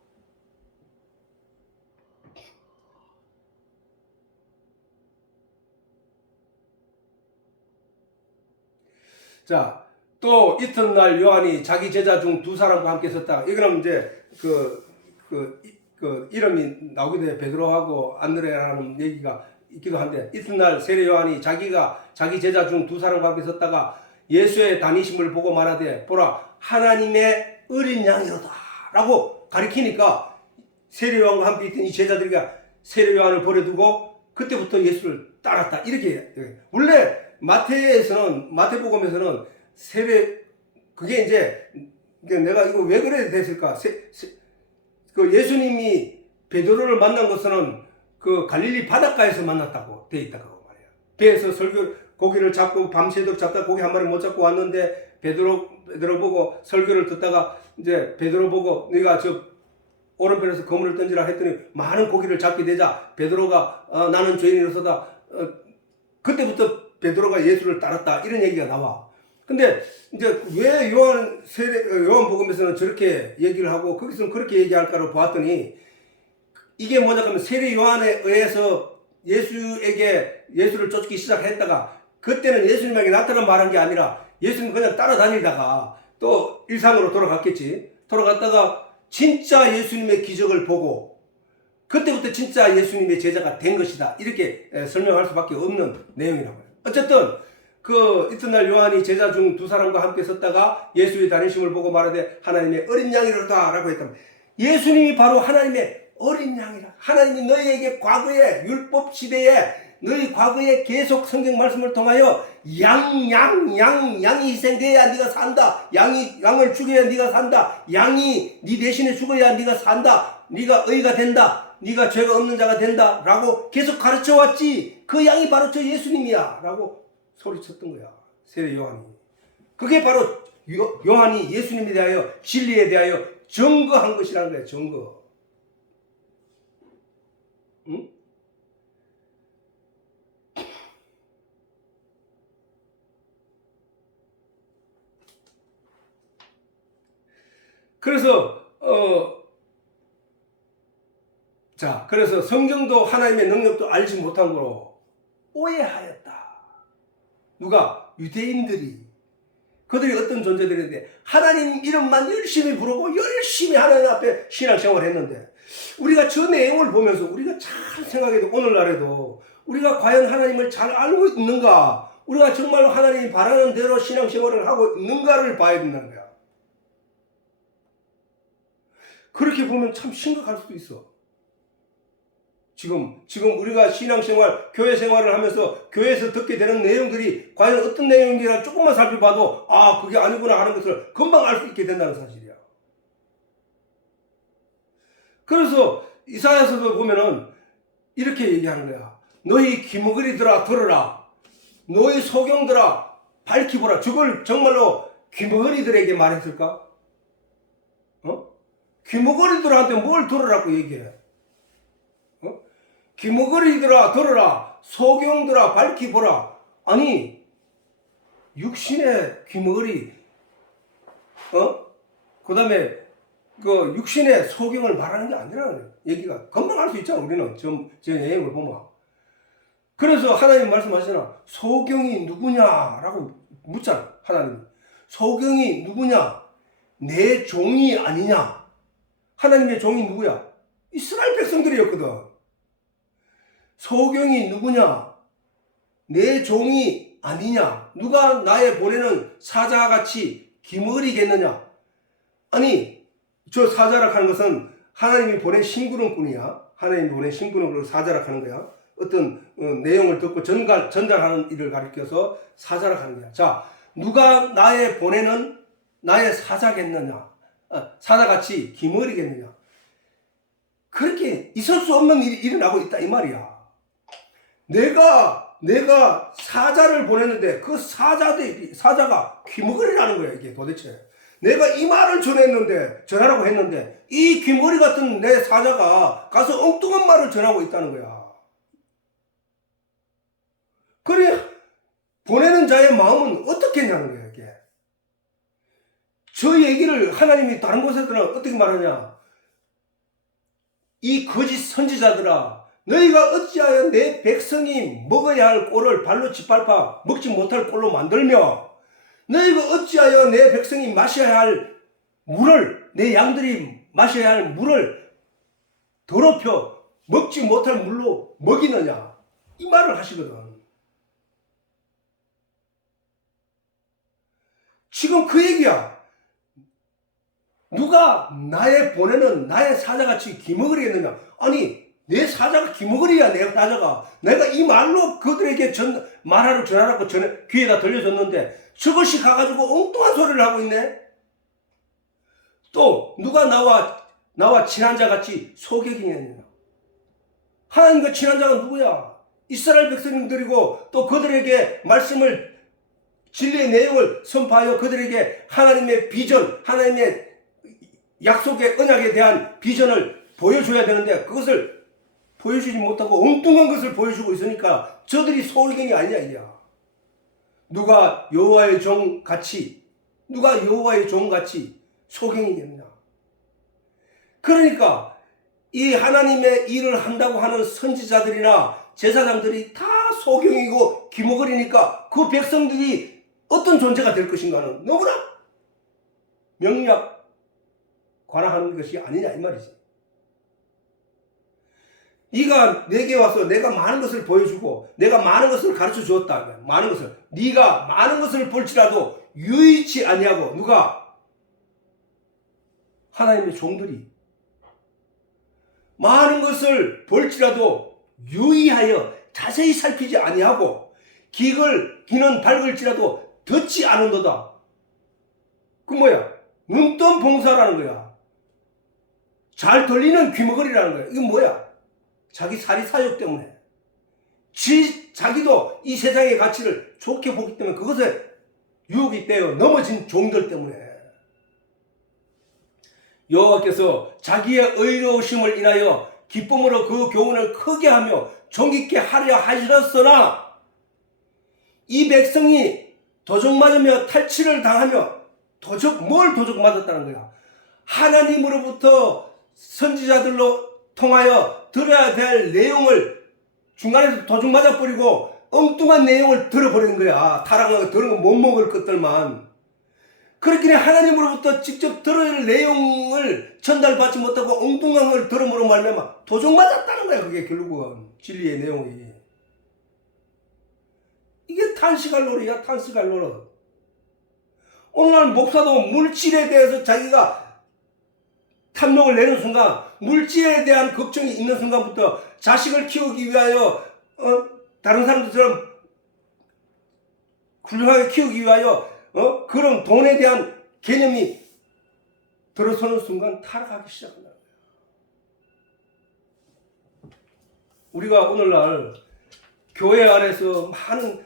자, 또 이튿날 요한이 자기 제자 중 두 사람과 함께 섰다. 이거는 이제 그 이름이 나오게 돼. 베드로하고 안드레라는 얘기가 있기도 한데, 이튿날 세례 요한이 자기 제자 중 두 사람과 함께 섰다가 예수의 다니심을 보고 말하되, 보라 하나님의 어린 양이로다 라고 가리키니까 세례 요한과 함께 있던 이 제자들이 세례 요한을 버려두고 그때부터 예수를 따랐다. 이렇게. 원래 마태복음에서는 그게 이제 내가 이거 왜 그래 됐을까? 그 예수님이 베드로를 만난 것은 그 갈릴리 바닷가에서 만났다고 돼 있다고 말이야. 배에서 고기를 잡고 밤새도록 잡다 고기 한 마리 못 잡고 왔는데 베드로 보고 설교를 듣다가 이제 베드로 보고 네가 저 오른편에서 그물을 던지라 했더니 많은 고기를 잡게 되자 베드로가 나는 죄인이로서다. 그때부터 베드로가 예수를 따랐다. 이런 얘기가 나와. 근데 이제 왜 요한복음에서는 저렇게 얘기를 하고 거기서는 그렇게 얘기할까로 보았더니, 이게 뭐냐 하면 세례 요한에 의해서 예수를 쫓기 시작했다가 그때는 예수님에게 나타나 말한 게 아니라 예수님 그냥 따라다니다가 또 일상으로 돌아갔겠지. 돌아갔다가 진짜 예수님의 기적을 보고 그때부터 진짜 예수님의 제자가 된 것이다. 이렇게 설명할 수밖에 없는 내용이라고요. 어쨌든 이튿날 요한이 제자 중 두 사람과 함께 섰다가 예수의 다니심을 보고 말하되 하나님의 어린 양이로다 라고 했다면, 예수님이 바로 하나님의 어린 양이라. 하나님이 너희에게 과거에 율법 시대에 너희 과거에 계속 성경 말씀을 통하여 양이 희생돼야 네가 산다. 양을 죽여야 네가 산다. 양이 네 대신에 죽어야 네가 산다. 네가 의가 된다. 네가 죄가 없는 자가 된다. 라고 계속 가르쳐 왔지. 그 양이 바로 저 예수님이야. 라고 소리쳤던 거야. 세례 요한이. 그게 바로 요한이 예수님에 대하여 진리에 대하여 증거한 것이라는 거야. 증거. 응? 그래서 성경도 하나님의 능력도 알지 못한 거로 오해하였다. 누가? 유대인들이. 그들이 어떤 존재들인데 하나님 이름만 열심히 부르고 열심히 하나님 앞에 신앙생활을 했는데, 우리가 저 내용을 보면서 우리가 잘 생각해도 오늘날에도 우리가 과연 하나님을 잘 알고 있는가, 우리가 정말로 하나님이 바라는 대로 신앙생활을 하고 있는가를 봐야 된다는 거야. 그렇게 보면 참 심각할 수도 있어. 지금 우리가 신앙생활, 교회 생활을 하면서 교회에서 듣게 되는 내용들이 과연 어떤 내용인가 조금만 살펴봐도 그게 아니구나 하는 것을 금방 알 수 있게 된다는 사실이야. 그래서 이사야서도 보면은 이렇게 얘기하는 거야. 너희 귀머거리들아 들어라. 너희 소경들아 밝히보라. 저걸 정말로 귀머거리들에게 말했을까? 귀머거리들한테 뭘 들으라고 얘기해? 귀머거리들아 들어라. 소경들아 밝히보라. 아니 육신의 귀머거리, 그 다음에 그 육신의 소경을 말하는 게 아니라는 얘기가 금방 알 수 있잖아. 우리는 저 내용을 보면. 그래서 하나님 말씀하시잖아. 소경이 누구냐라고 묻잖아. 하나님 소경이 누구냐? 내 종이 아니냐? 하나님의 종이 누구야? 이스라엘 백성들이었거든. 소경이 누구냐? 내 종이 아니냐? 누가 나의 보내는 사자같이 기머리겠느냐? 아니 저 사자라 하는 것은 하나님이 보낸 심부름꾼이야. 하나님이 보낸 심부름꾼을 사자라 하는 거야. 어떤 내용을 듣고 전달하는 일을 가리켜서 사자라 하는 거야. 자, 누가 나의 보내는 나의 사자겠느냐? 사자같이 기머리겠느냐? 그렇게 있을 수 없는 일이 일어나고 있다 이 말이야. 내가 사자를 보냈는데 그 사자가 귀머거리라는 거야 이게 도대체. 내가 이 말을 전하라고 했는데 이 귀머리 같은 내 사자가 가서 엉뚱한 말을 전하고 있다는 거야. 그래 보내는 자의 마음은 어떻겠냐는 거야 이게. 저 얘기를 하나님이 다른 곳에서는 어떻게 말하냐. 이 거짓 선지자들아, 너희가 어찌하여 내 백성이 먹어야 할 꼴을 발로 짓밟아 먹지 못할 꼴로 만들며, 너희가 어찌하여 내 백성이 마셔야 할 물을, 내 양들이 마셔야 할 물을 더럽혀 먹지 못할 물로 먹이느냐, 이 말을 하시거든. 지금 그 얘기야. 누가 보내는 나의 사자같이 기머거리겠느냐? 아니 내 사자가 기머거리야. 내 사자가 내가 이 말로 그들에게 말하러 전하라고 귀에다 들려줬는데 저것이 가가지고 엉뚱한 소리를 하고 있네. 또 누가 나와 친한 자같이 소개기냐냐? 하나님과 친한 자가 누구야? 이스라엘 백성들이고 또 그들에게 말씀을, 진리의 내용을 선포하여 그들에게 하나님의 비전, 하나님의 약속의 언약에 대한 비전을 보여줘야 되는데 그것을 보여주지 못하고 엉뚱한 것을 보여주고 있으니까 저들이 소울갱이 아니냐 이야. 누가 여호와의 종같이 소갱이겠느냐. 그러니까 이 하나님의 일을 한다고 하는 선지자들이나 제사장들이 다 소경이고 기머거리니까 그 백성들이 어떤 존재가 될 것인가는 너무나 명약 관화하는 것이 아니냐 이 말이지. 네가 내게 와서 내가 많은 것을 보여주고 내가 많은 것을 가르쳐 주었다. 많은 것을 네가 많은 것을 볼지라도 유의치 아니하고, 누가? 하나님의 종들이 많은 것을 볼지라도 유의하여 자세히 살피지 아니하고 귀는 밝을지라도 듣지 않은도다. 그 뭐야? 눈뜬 봉사라는 거야. 잘 들리는 귀머거리라는 거야. 이건 뭐야? 자기 사리사욕 때문에, 자기도 이 세상의 가치를 좋게 보기 때문에, 그것에 유혹이 되어 넘어진 종들 때문에. 여호와께서 자기의 의로우심을 인하여 기쁨으로 그 교훈을 크게 하며 존귀케 하려 하셨으나 이 백성이 도적맞으며 탈취를 당하며 뭘 도적맞았다는 거야? 하나님으로부터 선지자들로 통하여 들어야 될 내용을 중간에서 도둑 맞아버리고 엉뚱한 내용을 들어버린 거야. 타락하고 들은 거 못 먹을 것들만. 그렇기에 하나님으로부터 직접 들어야 할 내용을 전달받지 못하고 엉뚱한 걸 들음으로 말미암아 도둑 맞았다는 거야. 그게 결국은 진리의 내용이. 이게 탄식할 노릇. 오늘 목사도 물질에 대해서 자기가 탐욕을 내는 순간, 물질에 대한 걱정이 있는 순간부터 자식을 키우기 위하여 다른 사람들처럼 훌륭하게 키우기 위하여 그런 돈에 대한 개념이 들어서는 순간 타락하기 시작한다. 우리가 오늘날 교회 안에서 많은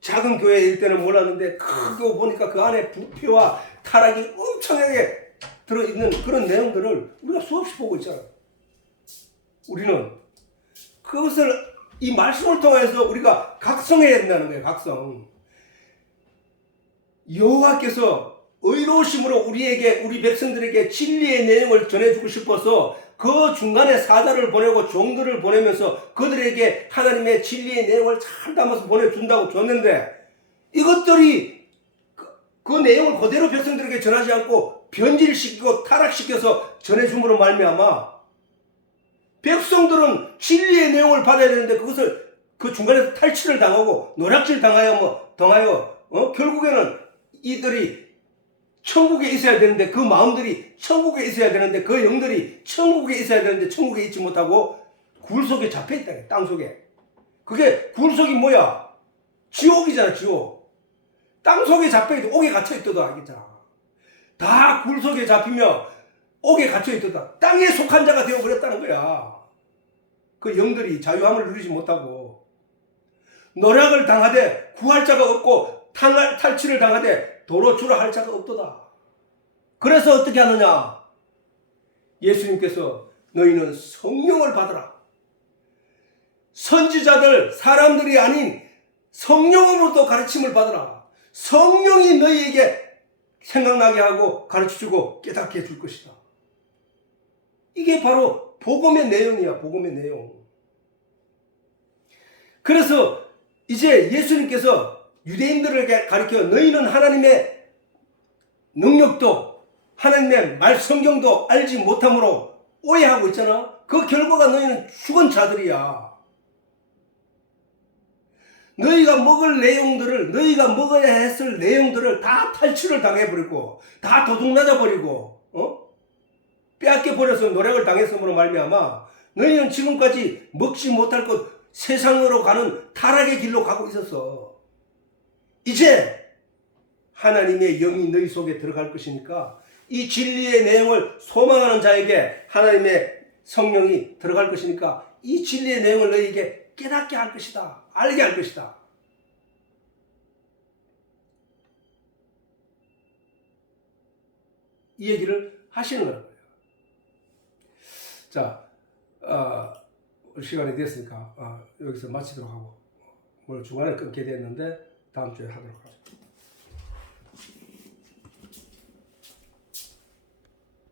작은 교회일 때는 몰랐는데 크게 보니까 그 안에 부패와 타락이 엄청나게 들어있는 그런 내용들을 우리가 수없이 보고 있잖아. 우리는 그것을 이 말씀을 통해서 우리가 각성해야 된다는 거예요. 각성. 여호와께서 의로우심으로 우리 백성들에게 진리의 내용을 전해주고 싶어서 그 중간에 사자를 보내고 종들을 보내면서 그들에게 하나님의 진리의 내용을 잘 담아서 보내준다고 줬는데, 이것들이 그 내용을 그대로 백성들에게 전하지 않고 변질시키고 타락시켜서 전해줌으로 말미암아 백성들은 진리의 내용을 받아야 되는데 그것을 그 중간에서 탈취를 당하고 노략질 당하여 결국에는 이들이 천국에 있어야 되는데 그 마음들이 천국에 있어야 되는데 그 영들이 천국에 있어야 되는데 천국에 있지 못하고 굴 속에 잡혀있다. 땅 속에. 그게 굴 속이 뭐야? 지옥이잖아. 지옥. 땅 속에 잡혀있다. 옥에 갇혀있다도 알겠잖아. 다 굴속에 잡히며 옥에 갇혀 있다. 땅에 속한 자가 되어버렸다는 거야. 그 영들이 자유함을 누리지 못하고 노략을 당하되 구할 자가 없고 탈취를 당하되 도로 주라 할 자가 없도다. 그래서 어떻게 하느냐? 예수님께서 너희는 성령을 받으라. 선지자들, 사람들이 아닌 성령으로부터 가르침을 받으라. 성령이 너희에게 생각나게 하고 가르쳐주고 깨닫게 해줄 것이다. 이게 바로 복음의 내용이야. 복음의 내용. 그래서 이제 예수님께서 유대인들에게 가르쳐 너희는 하나님의 능력도 하나님의 말 성경도 알지 못함으로 오해하고 있잖아. 그 결과가 너희는 죽은 자들이야. 너희가 먹을 내용들을, 너희가 먹어야 했을 내용들을 다 탈취를 당해버리고 다 도둑맞아버리고 빼앗겨버려서 노력을 당했음으로 말미암아 너희는 지금까지 먹지 못할 것 세상으로 가는 타락의 길로 가고 있었어. 이제 하나님의 영이 너희 속에 들어갈 것이니까 이 진리의 내용을 소망하는 자에게 하나님의 성령이 들어갈 것이니까 이 진리의 내용을 너희에게 깨닫게 할 것이다. 알게 할 것이다. 이 얘기를 하시는 거예요. 자, 시간이 됐으니까 여기서 마치도록 하고 오늘 중간에 끊게 됐는데 다음 주에 하도록 하죠.